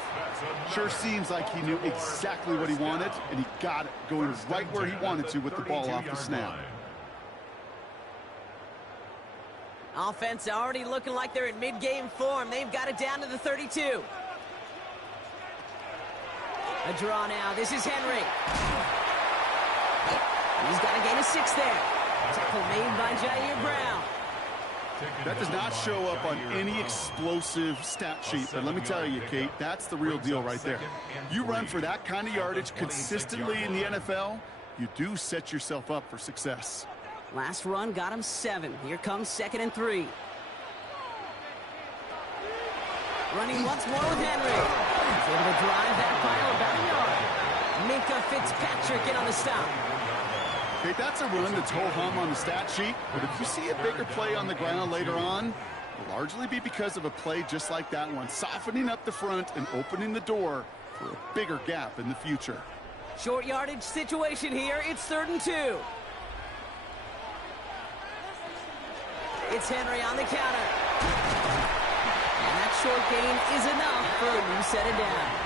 Sure seems like he knew exactly what he wanted, and he got it, going right where he wanted to with the ball off the snap. Offense already looking like they're in mid-game form. They've got it down to the 32. A draw now. This is Henry. He's got a gain of 6 there. Tackle made by Jair Brown. That does not show up on any explosive stat sheet, but let me tell you, Kate, that's the real deal right there. You run for that kind of yardage consistently in the NFL, you do set yourself up for success. Last run got him 7. Here comes 2nd and 3. Running once more with Henry. He's able to drive that pile about a yard. Minkah Fitzpatrick in on the stop. Okay, that's a run that's ho-hum on the stat sheet, but if you see a bigger play on the ground later on, it'll largely be because of a play just like that one, softening up the front and opening the door for a bigger gap in the future. Short yardage situation here. It's 3rd and 2. It's Henry on the counter. And that short gain is enough for a new set of downs.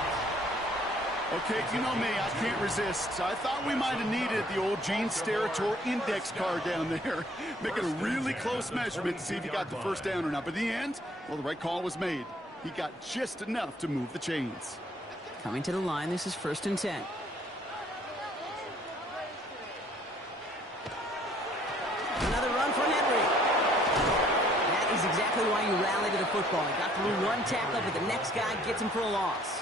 Okay, you know me, I can't resist. I thought we might have needed the old Gene Steratore index card down there. Making a really close measurement to see if he got the first down or not. But in the end, well, the right call was made. He got just enough to move the chains. Coming to the line, this is 1st and 10. Another run for Henry. That is exactly why you rally to the football. He got through one tackle, but the next guy gets him for a loss.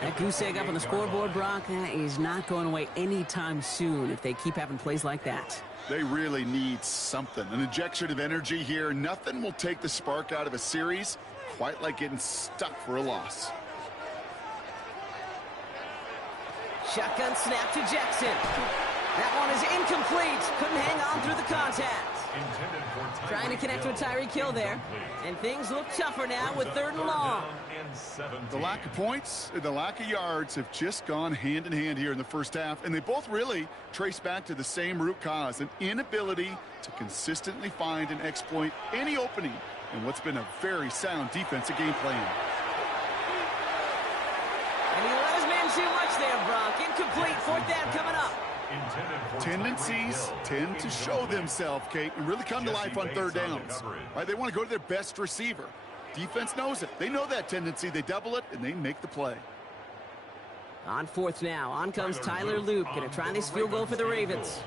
That goose egg up on the scoreboard, Brock, that is not going away anytime soon if they keep having plays like that. They really need something. An injection of energy here. Nothing will take the spark out of a series quite like getting stuck for a loss. Shotgun snap to Jackson. That one is incomplete. Couldn't hang on through the contact. Trying to connect with Tyreek Hill there. And things look tougher now with 3rd and long. The lack of points and the lack of yards have just gone hand in hand here in the first half. And they both really trace back to the same root cause. An inability to consistently find and exploit any opening in what's been a very sound defensive game plan. And he let his man too much there, Brock. Incomplete. 4th down coming up. Tendencies tend to show themselves, Kate, and really come to life on 3rd downs. Right? They want to go to their best receiver. Defense knows it. They know that tendency. They double it, and they make the play. On 4th now. On comes Tyler Luke. Going to try this field goal for the Ravens.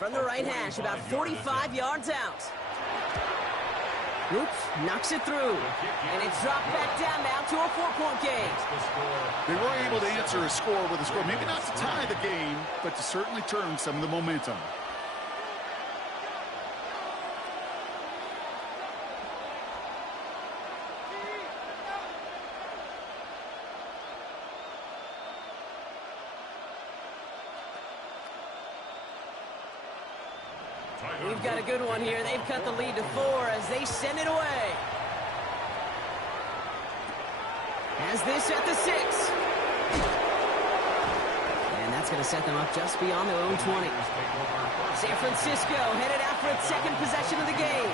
From the right hash, about 45 yards out. Luke knocks it through. And it's dropped back down now to a 4-point game. They were able to answer a score with a score. Maybe not to tie the game, but to certainly turn some of the momentum. We've got a good one here. They've cut the lead to 4 as they send it away. Has this at the 6. And that's going to set them up just beyond their own 20. San Francisco headed out for its 2nd possession of the game.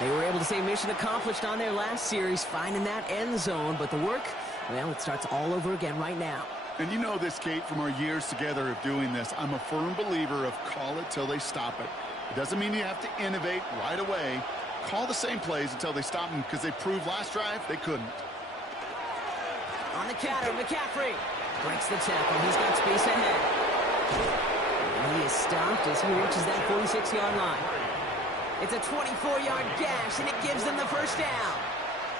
They were able to say mission accomplished on their last series, finding that end zone. But the work, well, it starts all over again right now. And you know this, Kate, from our years together of doing this. I'm a firm believer of call it till they stop it. It doesn't mean you have to innovate right away. Call the same plays until they stop them, because they proved last drive they couldn't. On the counter, McCaffrey breaks the tackle. He's got space ahead. And he is stopped as he reaches that 46-yard line. It's a 24-yard gash, and it gives them the 1st down.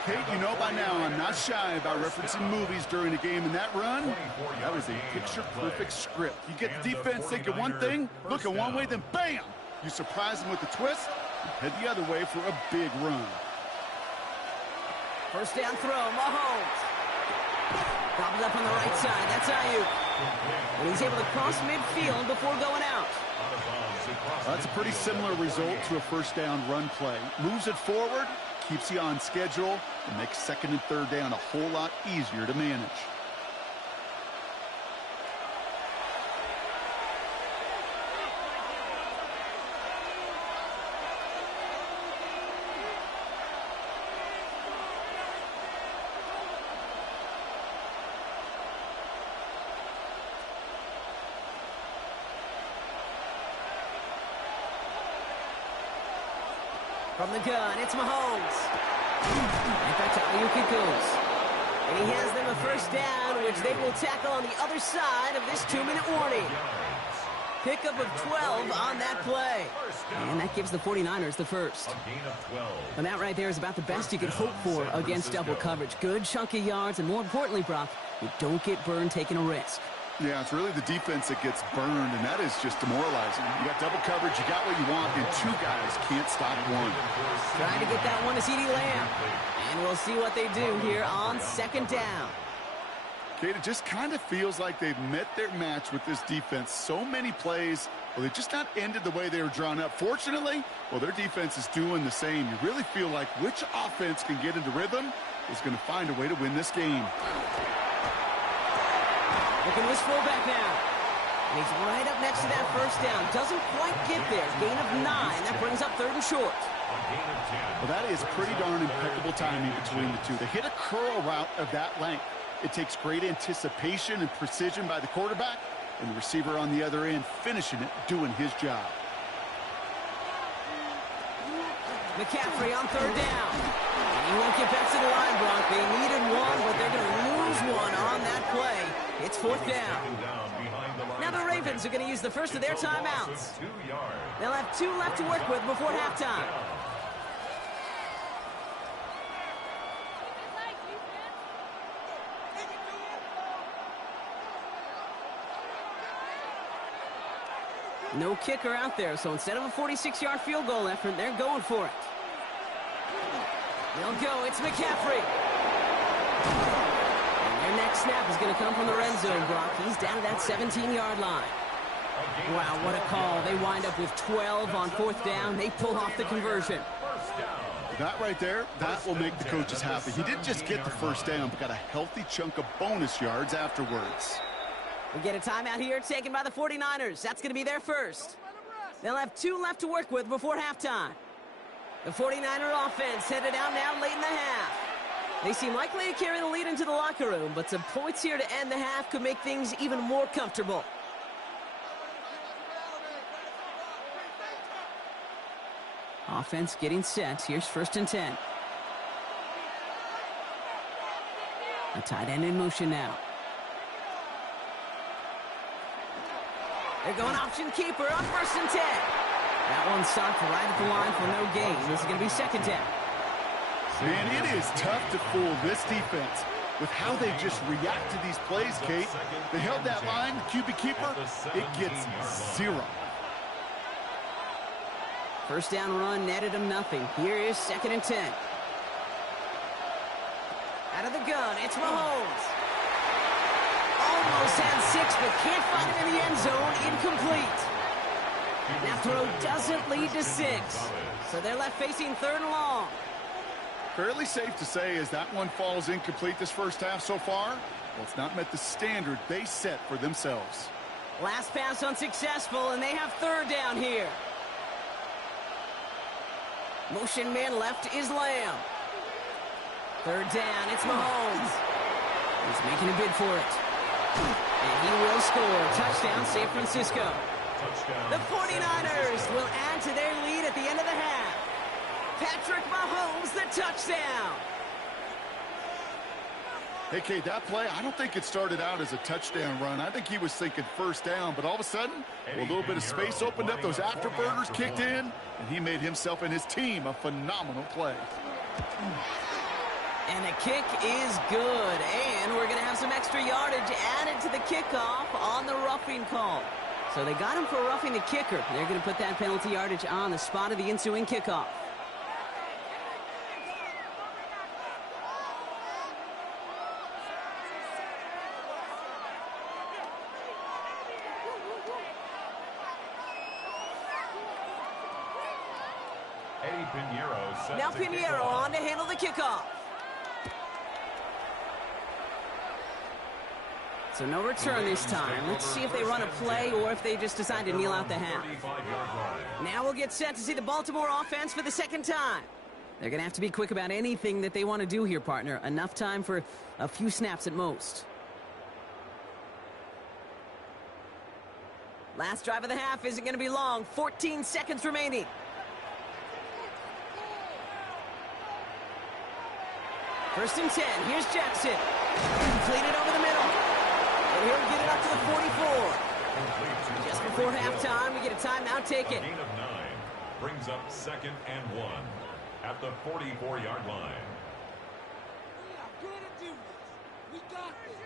Kate, you know by now I'm not shy about referencing movies during a game, and that run, that was a picture-perfect script. You get the defense thinking one thing, looking one way, then bam! You surprise them with a twist, and head the other way for a big run. 1st down throw, Mahomes. Gobbled up on the right side, that's Ayuk. And he's able to cross midfield before going out. That's a pretty similar result to a 1st down run play. Moves it forward, keeps you on schedule, and makes 2nd and 3rd down a whole lot easier to manage. From the gun, it's Mahomes. In fact, Ayuk it goes. And he has them a 1st down, which they will tackle on the other side of this 2-minute warning. Pickup of 12 on that play. And that gives the 49ers the 1st. And that right there is about the best you could hope for against double coverage. Good chunky yards, and more importantly, Brock, you don't get burned taking a risk. Yeah, it's really the defense that gets burned, and that is just demoralizing. You got double coverage, you got what you want, and 2 guys can't stop one. Trying to get that one to CeeDee Lamb. And we'll see what they do here on 2nd down. Kate, it just kind of feels like they've met their match with this defense. So many plays, well, they just not ended the way they were drawn up. Fortunately, well, their defense is doing the same. You really feel like which offense can get into rhythm is going to find a way to win this game. Look at this fullback now. And he's right up next to that 1st down. Doesn't quite get there. Gain of 9. That brings up 3rd and short. Well, that is pretty darn impeccable timing between the two. They hit a curl route of that length. It takes great anticipation and precision by the quarterback, and the receiver on the other end finishing it, doing his job. McCaffrey on third down. And he won't get back to the line, Brock. They needed one, but they're going to lose one on that play. It's fourth down. Now the Ravens are going to use the first of their timeouts. They'll have 2 left to work with before halftime. No kicker out there, so instead of a 46-yard field goal effort, they're going for it. They'll go. It's McCaffrey. And their next snap is going to come from the red zone, Brock. He's down to that 17-yard line. Wow, what a call. They wind up with 12 on fourth down. They pull off the conversion. That right there, that will make the coaches happy. He didn't just get the first down, but got a healthy chunk of bonus yards afterwards. We get a timeout here taken by the 49ers. That's going to be their first. They'll have 2 left to work with before halftime. The 49er offense headed out now late in the half. They seem likely to carry the lead into the locker room, but some points here to end the half could make things even more comfortable. Offense getting set. Here's 1st and 10. A tight end in motion now. They're going option keeper on 1st and 10. That one stopped right at the line for no gain. This is going to be 2nd down. Man, it is tough to fool this defense with how they just react to these plays, Kate. They held that line, the QB keeper, it gets 0. 1st down run netted him nothing. Here is 2nd and 10. Out of the gun, it's Mahomes. Almost had 6, but can't find him in the end zone. Incomplete. That throw doesn't lead to 6. So they're left facing 3rd and long. Fairly safe to say as that one falls incomplete this first half so far, well, it's not met the standard they set for themselves. Last pass unsuccessful, and they have 3rd down here. Motion man left is Lamb. 3rd down, it's Mahomes. He's making a bid for it. And he will score. Touchdown, San Francisco. The 49ers will add to their lead at the end of the half. Patrick Mahomes, the touchdown. Hey, Kate, that play, I don't think it started out as a touchdown run. I think he was thinking 1st down, but all of a sudden, a little bit of space opened up, those afterburners kicked in, and he made himself and his team a phenomenal play. And the kick is good, and we're going to have some extra yardage added to the kickoff on the roughing call. So they got him for roughing the kicker. They're going to put that penalty yardage on the spot of the ensuing kickoff. Now Pinheiro on to handle the kickoff. So no return this time. Let's see if they run a play or if they just decide to kneel out the half. Now we'll get set to see the Baltimore offense for the 2nd time. They're going to have to be quick about anything that they want to do here, partner. Enough time for a few snaps at most. Last drive of the half isn't going to be long. 14 seconds remaining. First and 10. Here's Jackson. Completed over the middle. And he'll get it up to the 44. Just before halftime, we get a timeout taken. Gain of 9 brings up 2nd and 1 at the 44-yard line. We are going to do this. We got this.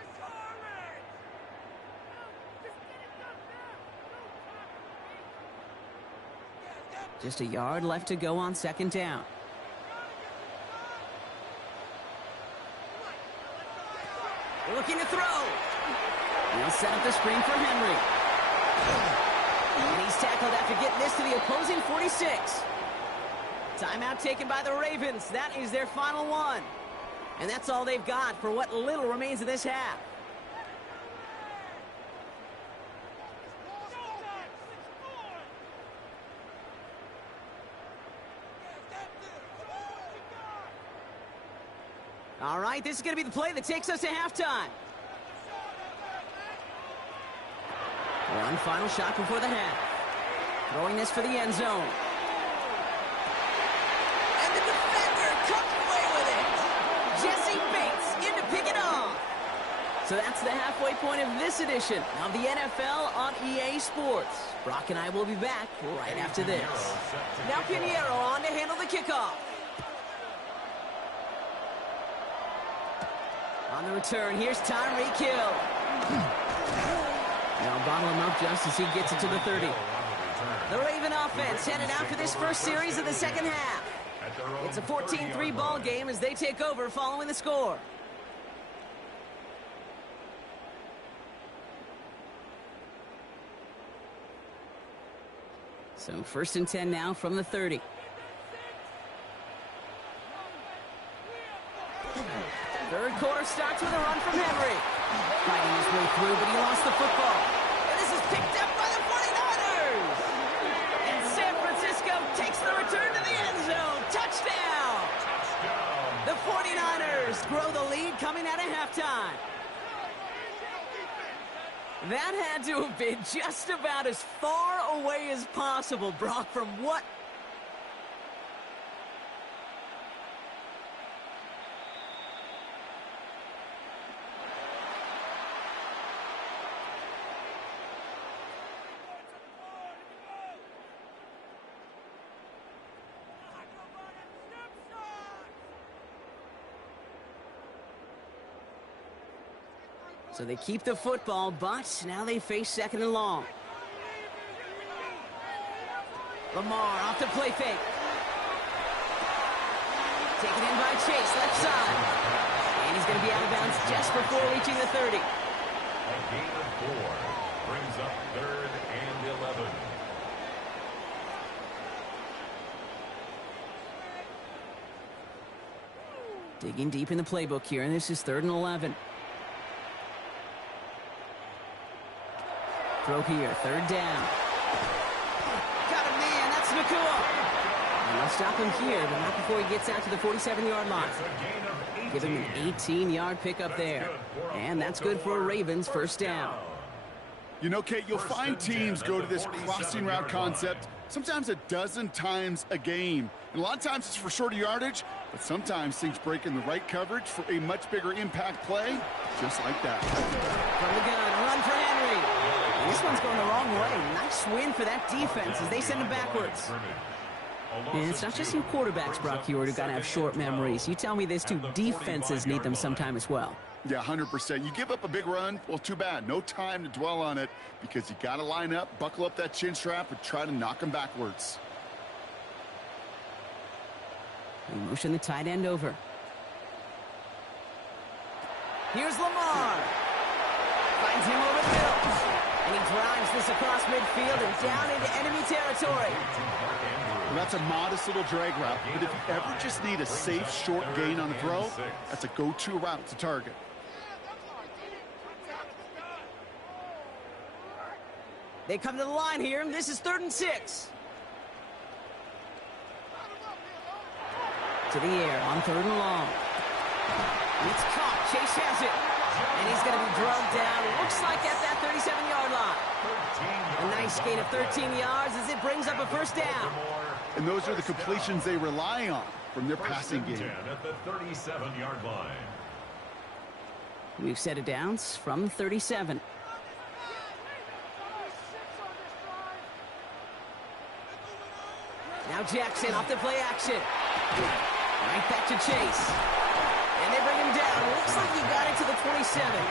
Just a yard left to go on 2nd down. Looking to throw. He'll set up the screen for Henry. And he's tackled after getting this to the opposing 46. Timeout taken by the Ravens. That is their final one. And that's all they've got for what little remains of this half. All right, this is going to be the play that takes us to halftime. One final shot before the half. Throwing this for the end zone. And the defender comes away with it. Jesse Bates in to pick it off. So that's the halfway point of this edition of the NFL on EA Sports. Brock and I will be back right after this. Now Pinheiro on to handle the kickoff. On the return, here's Tyreek Hill. Now bottle him up just as he gets it to the 30. The Raven offense headed out for this first series of the second half. It's a 14-3 ball game as they take over following the score. So 1st and 10 now from the 30. Third quarter starts with a run from Henry. Fighting his way through, but he lost the football. And this is picked up by the 49ers. And San Francisco takes the return to the end zone. Touchdown! The 49ers grow the lead coming out of halftime. That had to have been just about as far away as possible, Brock, from what... So they keep the football, but now they face 2nd and long. Lamar off the play fake. Taken in by Chase, left side. And he's going to be out of bounds just before reaching the 30. A gain of 4 brings up 3rd and 11. Digging deep in the playbook here, and this is 3rd and 11. Throw here, 3rd down. Got a man, that's Nacua. And they'll stop him here, but not before he gets out to the 47-yard line. Give him an 18-yard pickup there. And that's good for a Ravens 1st down. You know, Kate, you'll find teams go to this crossing route concept sometimes a dozen times a game. And a lot of times it's for shorter yardage, but sometimes things break in the right coverage for a much bigger impact play, just like that. From the gun, run for Henry. This one's going the wrong way. Nice win for that defense as they send him backwards. And it's not just some quarterbacks, Brock Huard, who got to have short memories. You tell me this too, defenses need them sometime as well. Yeah, 100%. You give up a big run, well, too bad. No time to dwell on it because you got to line up, buckle up that chin strap, and try to knock them backwards. We motion the tight end over. Here's Lamar. Finds him over the middle. And he drives this across midfield and down into enemy territory. Well, that's a modest little drag route, but if you ever just need a safe, short gain on a throw, that's a go-to route to target. They come to the line here, and this is 3rd and 6. To the air on 3rd and long. It's caught. Chase has it. And he's going to be drugged down. It looks like at that 37-yard line. A nice gain of 13 yards as it brings up a 1st down. And those are the completions they rely on from their passing game. At the 37-yard line. We've set it downs from the 37. Now Jackson off the play action. Right back to Chase. And they bring him down. Looks like he got it to the 27.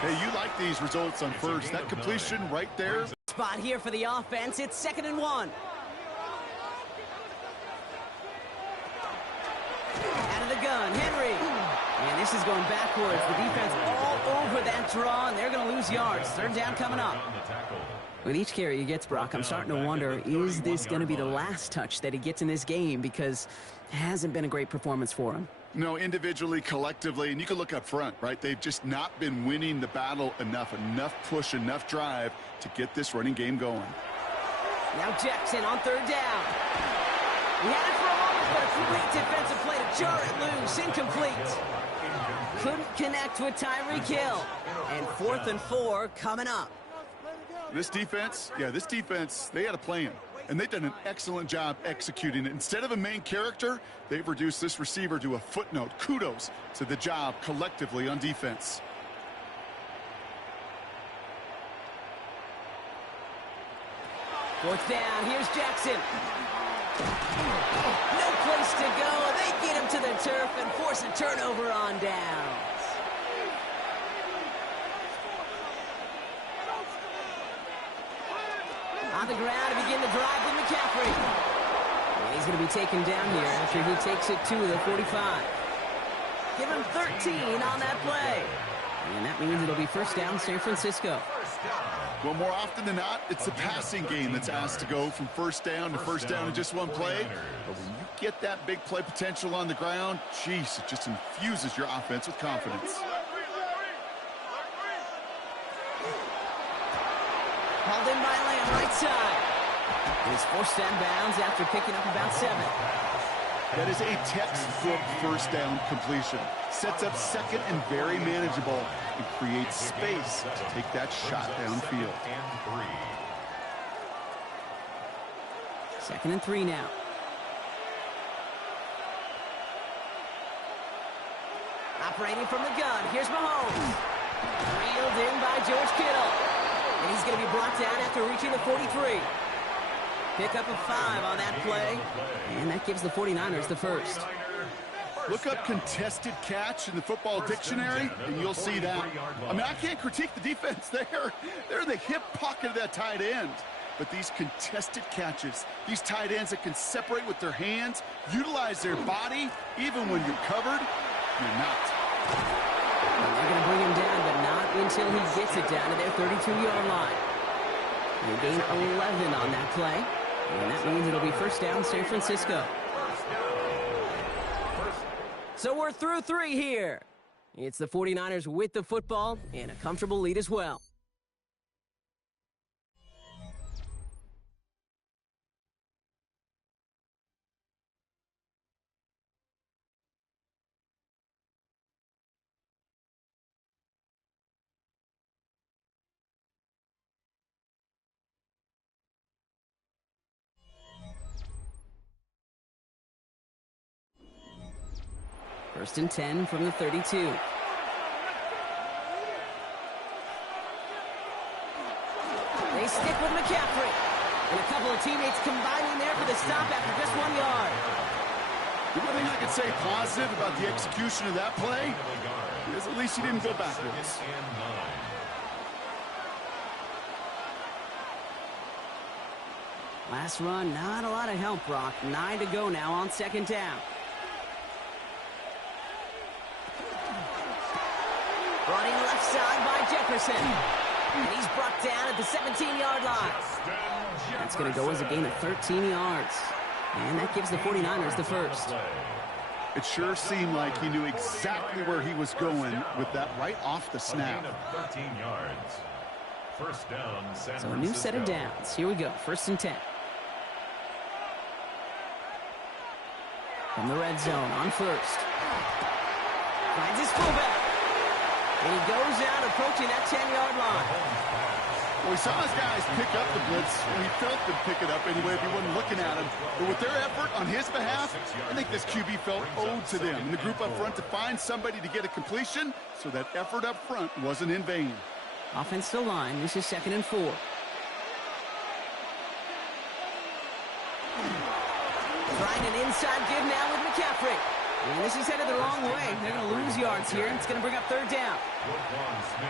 Hey, you like these results on 1st. That completion right there. Spot here for the offense. It's 2nd and 1. Out of the gun, Henry. And this is going backwards. The defense all over that draw, and they're going to lose yards. 3rd down coming up. With each carry he gets, Brock, I'm starting to wonder, is this going to be the last touch that he gets in this game? Because it hasn't been a great performance for him. No, individually, collectively, and you can look up front, right? They've just not been winning the battle enough push, enough drive to get this running game going. Now Jackson on 3rd down. He had it for a moment but a great defensive play to jar it loose. Incomplete. Couldn't connect with Tyreek Hill. And 4th and 4 coming up. This defense, they had a plan. And they've done an excellent job executing it. Instead of a main character, they've reduced this receiver to a footnote. Kudos to the job collectively on defense. Fourth down, here's Jackson. No place to go. They get him to the turf and force a turnover on downs. On the ground to begin the drive with McCaffrey. And he's going to be taken down here after he takes it to the 45. Give him 13 on that play. And that means it'll be first down San Francisco. Well, more often than not, it's the passing game that's asked to go from first down in just one play. But when you get that big play potential on the ground, geez, it just infuses your offense with confidence. Hauled in by Lamb, right side. He's forced down bounds after picking up about 7. That is a textbook first down completion. Sets up second and very manageable and creates space to take that shot downfield. 2nd and 3 now. Operating from the gun, here's Mahomes. Reeled in by George Kittle. And he's going to be brought down after reaching the 43. Pick up a 5 on that play. And that gives the 49ers the first. Look up contested catch in the football dictionary, and you'll see that. I mean, I can't critique the defense there. They're in the hip pocket of that tight end. But these contested catches, these tight ends that can separate with their hands, utilize their body, even when you're covered, you're not. And they're going to bring him down, but not until he gets it down to their 32-yard line. They gain 11 on that play. And that means it'll be first down San Francisco. So we're through 3 here. It's the 49ers with the football and a comfortable lead as well. First and 10 from the 32. They stick with McCaffrey. And a couple of teammates combining there for the stop after just 1 yard. The one thing I could say positive about the execution of that play is at least he didn't go backwards. Last run, not a lot of help, Brock. 9 to go now on 2nd down. Running left side by Jefferson. And he's brought down at the 17-yard line. That's going to go as a gain of 13 yards. And that gives the 49ers the first. It sure seemed like he knew exactly where he was going with that right off the snap. 13 yards. First down, San So a new set of downs. Here we go. 1st and 10. From the red zone on 1st. Finds his fullback. And he goes out approaching that 10-yard line. Well, he saw his guys pick up the blitz, and he felt them pick it up anyway if he wasn't looking at him. But with their effort on his behalf, I think this QB felt owed to them and the group up front to find somebody to get a completion, so that effort up front wasn't in vain. Offensive line. This is 2nd and 4. Trying an inside give now with McCaffrey. And this is headed the wrong way. They're going to lose yards here. It's going to bring up 3rd down.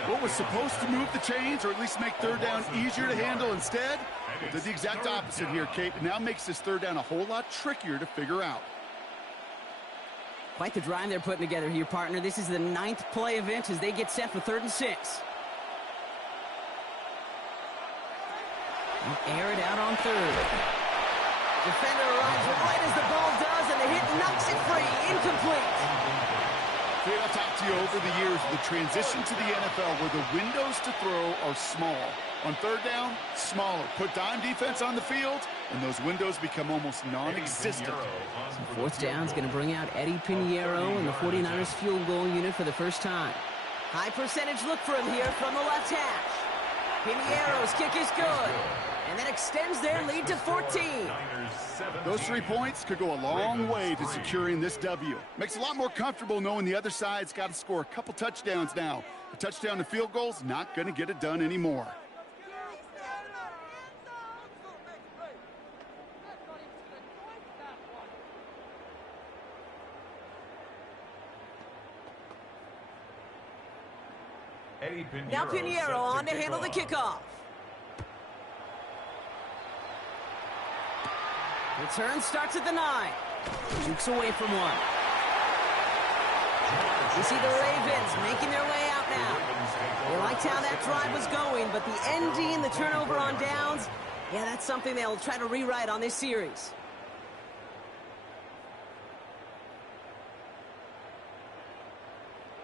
What was supposed to move the chains, or at least make 3rd down easier to handle instead, did the exact opposite here, Kate. It now makes this 3rd down a whole lot trickier to figure out. Quite the drive they're putting together here, partner. This is the 9th play event as they get set for 3rd and 6. Air it out on 3rd. Defender arrives right as the ball does, and the hit knocks it free. Incomplete. I've talked to you over the years, the transition to the NFL where the windows to throw are small. On third down, smaller. Put dime defense on the field, and those windows become almost non-existent. Fourth down's going to bring out Eddie Pinheiro in the 49ers field goal unit for the first time. High percentage look for him here from the left hash. Pinheiro's kick is good, and that extends their lead to 14. Those 3 points could go a long way to securing this W. Makes it a lot more comfortable knowing the other side's got to score a couple touchdowns now. A touchdown to field goal's not going to get it done anymore. Now Pinheiro on to handle the kickoff. Return starts at the 9. Jukes away from one. You see the Ravens making their way out now. They liked how that drive was going, but the ND and the turnover on downs, yeah, that's something they'll try to rewrite on this series.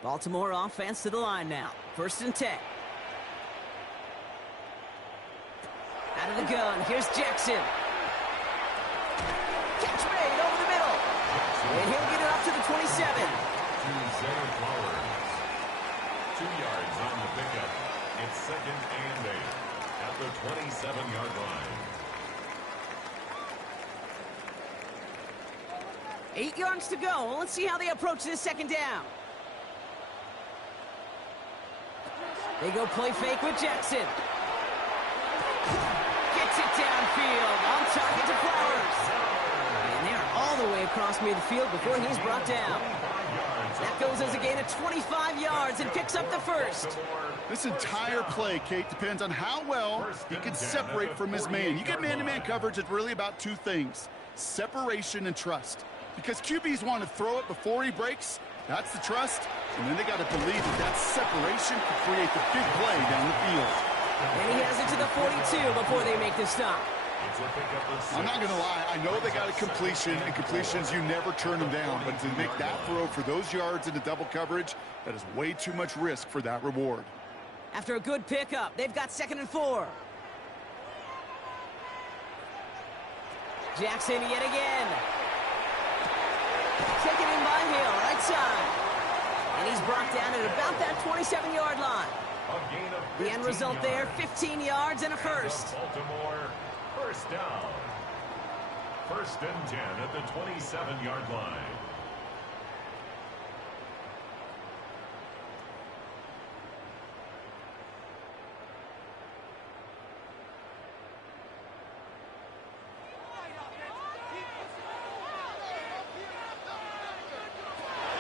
Baltimore offense to the line now. 1st and 10. Out of the gun, here's Jackson. Catch made over the middle. And he'll get it up to the 27. To Zay Flowers. 2 yards on the pickup. It's 2nd and 8 at the 27-yard line. 8 yards to go. Well, let's see how they approach this 2nd down. They go play fake with Jackson. Gets it downfield. On target to Flowers. And they're all the way across midfield before he's brought down. That goes as a gain of 25 yards and picks up the first. This entire play, Kate, depends on how well he can separate from his man. You get man-to-man coverage, it's really about 2 things. Separation and trust. Because QBs want to throw it before he breaks. That's the trust. And then they got to believe that separation can create the big play down the field. And he has it to the 42 before they make the stop. I'm not going to lie. I know they got a completion, and completions, you never turn them down. But to make that throw for those yards into double coverage, that is way too much risk for that reward. After a good pickup, they've got 2nd and 4. Jackson yet again. Taken in by Hill, right side. And he's brought down at about that 27-yard line. The end result there, 15 yards and a first. Baltimore, first down. 1st and 10 at the 27-yard line.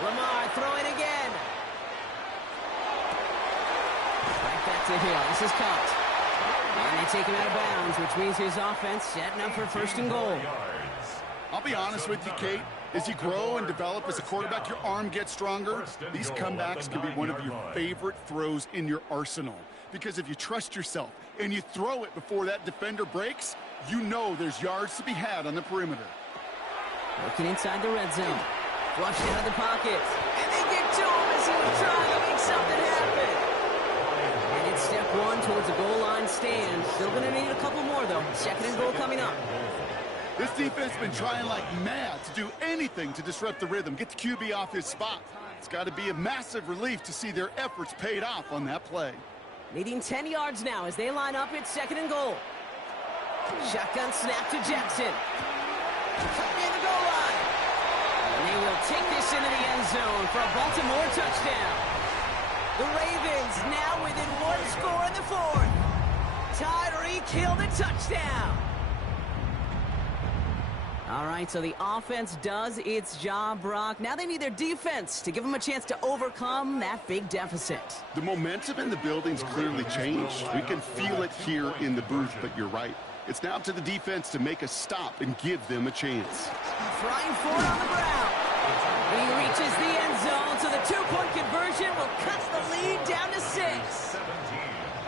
Lamar throwing again. Right back to Hill. This is caught. And they take him out of bounds, which means his offense setting up for 1st and goal. I'll be honest with you, Kate. As you grow and develop as a quarterback, your arm gets stronger. These comebacks can be one of your favorite throws in your arsenal. Because if you trust yourself and you throw it before that defender breaks, you know there's yards to be had on the perimeter. Looking inside the red zone. Flushed out of the pocket. And they get to him as he was trying to make something happen. And it's step 1 towards a goal line stand. Still going to need a couple more, though. 2nd and goal coming up. This defense has been trying like mad to do anything to disrupt the rhythm, get the QB off his spot. It's got to be a massive relief to see their efforts paid off on that play. Needing 10 yards now as they line up at 2nd and goal. Shotgun snap to Jackson. Cut near the goal line. And they will take this into the end zone for a Baltimore touchdown. The Ravens now within 1 score in the 4th. Tyreek Hill the touchdown. All right, so the offense does its job, Brock. Now they need their defense to give them a chance to overcome that big deficit. The momentum in the building's clearly changed. We can feel it here in the booth, but you're right. It's now up to the defense to make a stop and give them a chance. Frying forward on the ground. He reaches the end zone, so the 2-point conversion will cut the lead down to 6.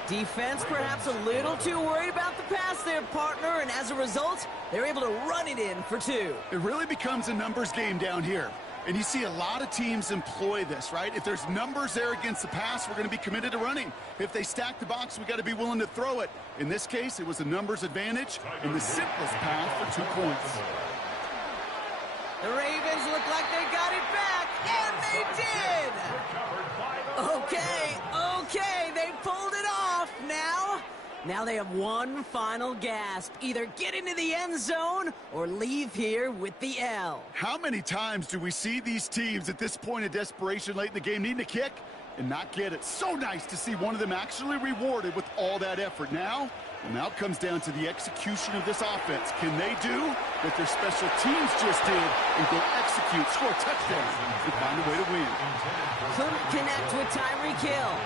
Defense perhaps a little too worried about the pass there, partner, and as a result, they're able to run it in for 2. It really becomes a numbers game down here. And you see a lot of teams employ this, right? If there's numbers there against the pass, we're going to be committed to running. If they stack the box, we got to be willing to throw it. In this case, it was a numbers advantage and the simplest path for 2 points. The Ravens look like they got it back, and they did! Okay, they pulled it off. Now they have one final gasp. Either get into the end zone or leave here with the L. How many times do we see these teams at this point of desperation late in the game needing to kick and not get it? So nice to see one of them actually rewarded with all that effort. Now it comes down to the execution of this offense. Can they do what their special teams just did and go execute, score a touchdown, and find a way to win? Couldn't connect with Tyreek Hill.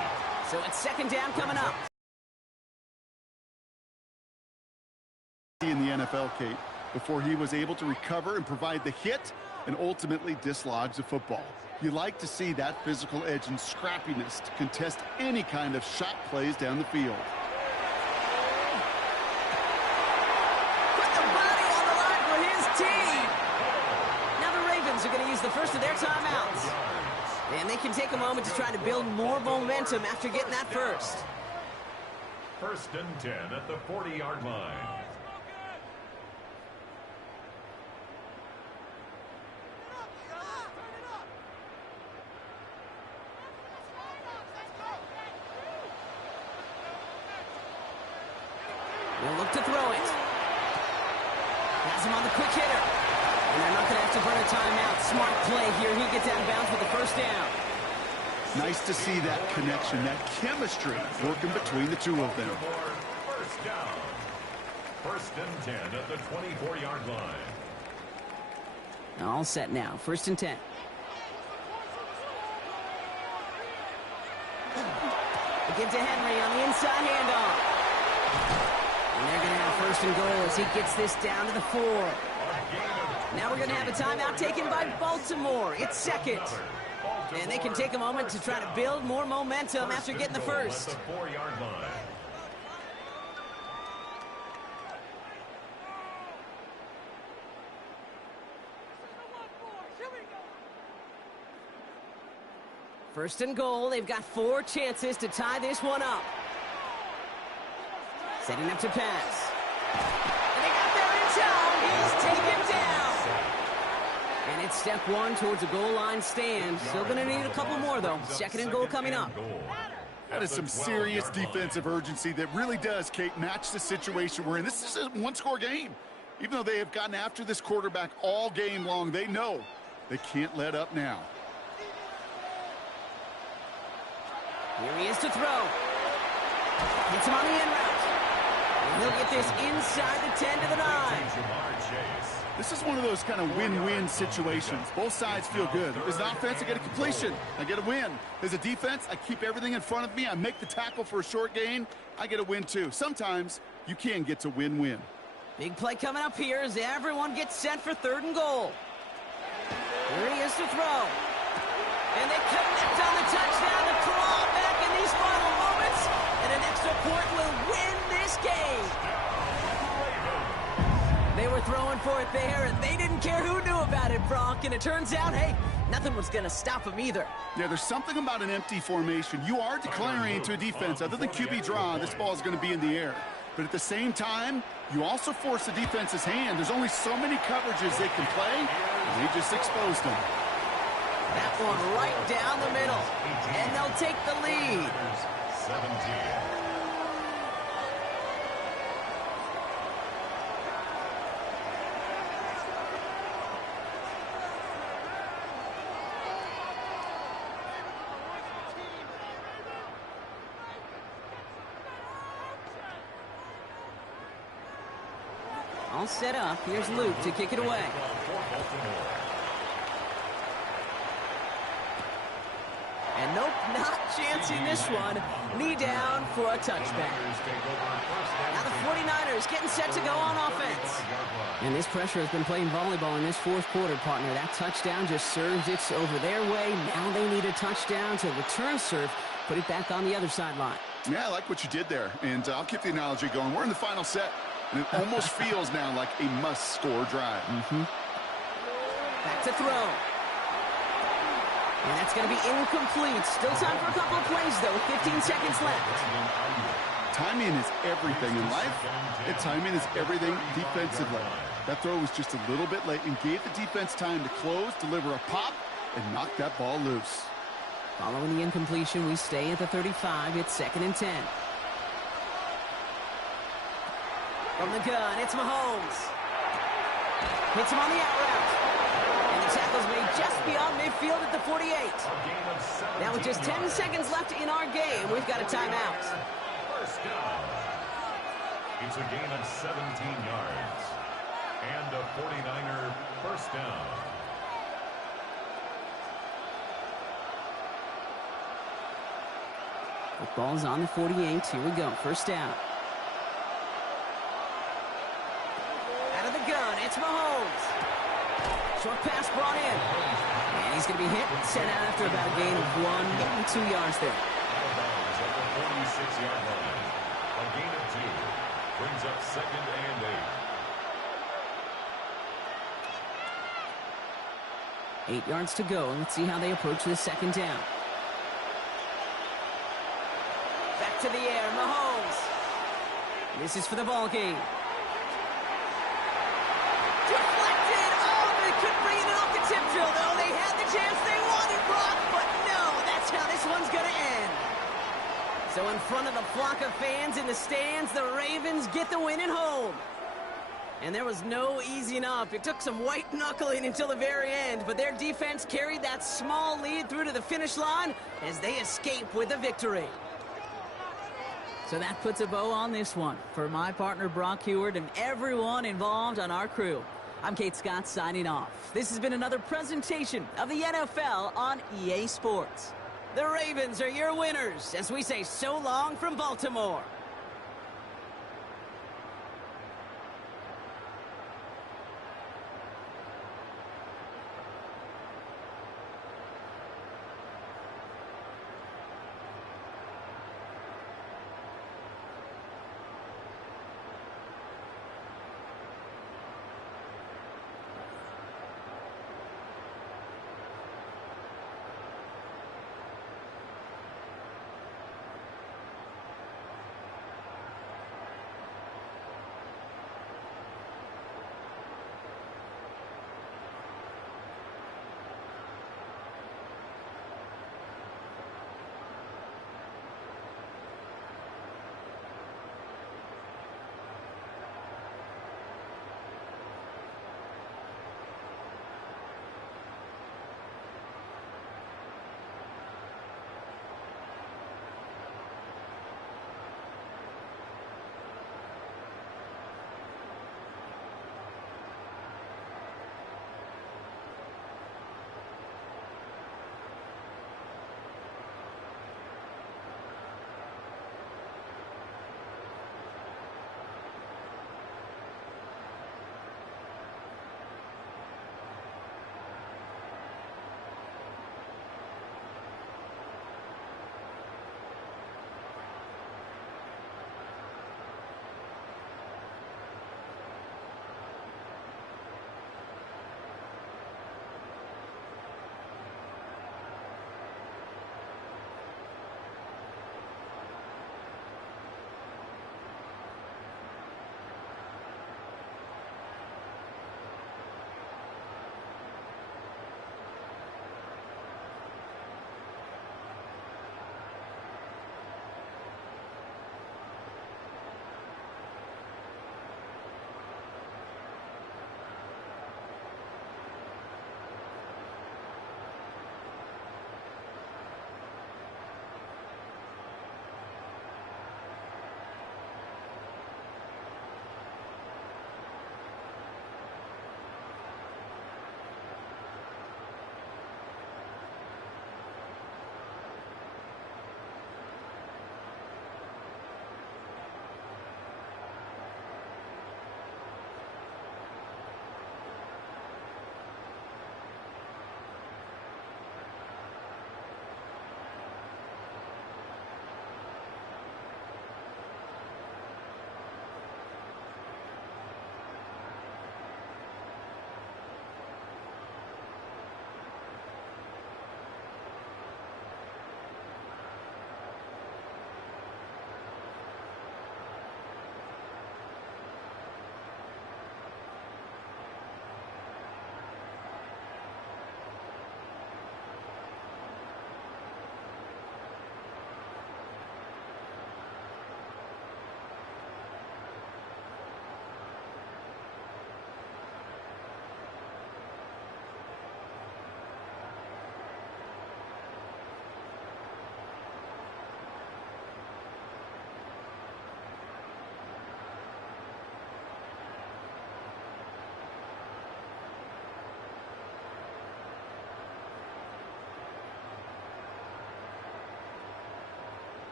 So it's second down coming up. In the NFL, Kate, before he was able to recover and provide the hit and ultimately dislodge the football. You like to see that physical edge and scrappiness to contest any kind of shot plays down the field. Put the body on the line for his team. Now the Ravens are going to use the first of their timeouts. And they can take a moment to try to build more momentum after getting that first. 1st and 10 at the 40-yard line. They'll look to throw it. Has him on the quick hitter. And they're not going to have to burn a timeout. Smart play here. He gets out of bounds with the first down. Nice to see that connection, that chemistry working between the two of them. First down. 1st and 10 at the 24-yard line. All set now. 1st and 10. They give to Henry on the inside handoff. And they're going to have 1st and goal as he gets this down to the 4. Now we're going to have a timeout taken by Baltimore. It's second. And they can take a moment to try to build more momentum after getting the first. At the 4-yard line. First and goal. They've got 4 chances to tie this one up. Setting up to pass. And they got there in time. He's taken down. And it's step 1 towards a goal line stand. Still going to need a couple more, though. 2nd and goal coming up. That is some serious defensive urgency that really does, Kate, match the situation we're in. This is a one-score game. Even though they have gotten after this quarterback all game long, they know they can't let up now. Here he is to throw. Gets him on the end route. And he'll get this inside the 10 to the 9. This is one of those kind of win-win situations. Both sides feel good. As an offense, I get a completion. I get a win. As a defense, I keep everything in front of me. I make the tackle for a short gain. I get a win, too. Sometimes you can get to win-win. Big play coming up here as everyone gets set for 3rd and goal. Here he is to throw. And they connect on the touchdown to claw back in these final moments. And an extra point will win this game. They were throwing for it there, and they didn't care who knew about it, Bronk. And it turns out, hey, nothing was going to stop them either. Yeah, there's something about an empty formation. You are declaring to a defense, other than QB draw, this ball is going to be in the air. But at the same time, you also force the defense's hand. There's only so many coverages they can play, and they just exposed them. That one right down the middle, and they'll take the lead. 17. All set up. Here's Luke to kick it away. And nope, not chancing this one. Knee down for a touchback. Now the 49ers getting set to go on offense. And this pressure has been playing volleyball in this 4th quarter, partner. That touchdown just serves it over their way. Now they need a touchdown to return serve, put it back on the other sideline. Yeah, I like what you did there, and I'll keep the analogy going. We're in the final set, and it almost feels now like a must-score drive. Back to throw. And that's going to be incomplete. Still time for a couple of plays, though, with 15 seconds left. Timing is everything in life, and timing is everything defensively. That throw was just a little bit late and gave the defense time to close, deliver a pop, and knock that ball loose. Following the incompletion, we stay at the 35. It's 2nd and 10. From the gun, it's Mahomes. Hits him on the out route. And the tackle's made just beyond midfield at the 48. Now with just 10 seconds left in our game, we've got a timeout. First down. It's a gain of 17 yards. And a 49er first down. The ball's on the 48. Here we go. First down. Out of the gun, it's Mahomes. Short pass brought in. And he's going to be hit and sent out after about a gain of 1, maybe 2 yards there. Out of bounds at the 46-yard line. A gain of 2. Brings up 2nd and 8. 8 yards to go. Let's see how they approach this 2nd down. Back to the air, Mahomes. This is for the ball game. Deflected. Oh, they couldn't bring it in off the tip drill, though. They had the chance they wanted, Brock, but no, that's how this one's going to end. So in front of the flock of fans in the stands, the Ravens get the win at home. And there was no easing up. It took some white knuckling until the very end, but their defense carried that small lead through to the finish line as they escape with a victory. So that puts a bow on this one. For my partner Brock Huard and everyone involved on our crew, I'm Kate Scott signing off. This has been another presentation of the NFL on EA Sports. The Ravens are your winners as we say so long from Baltimore.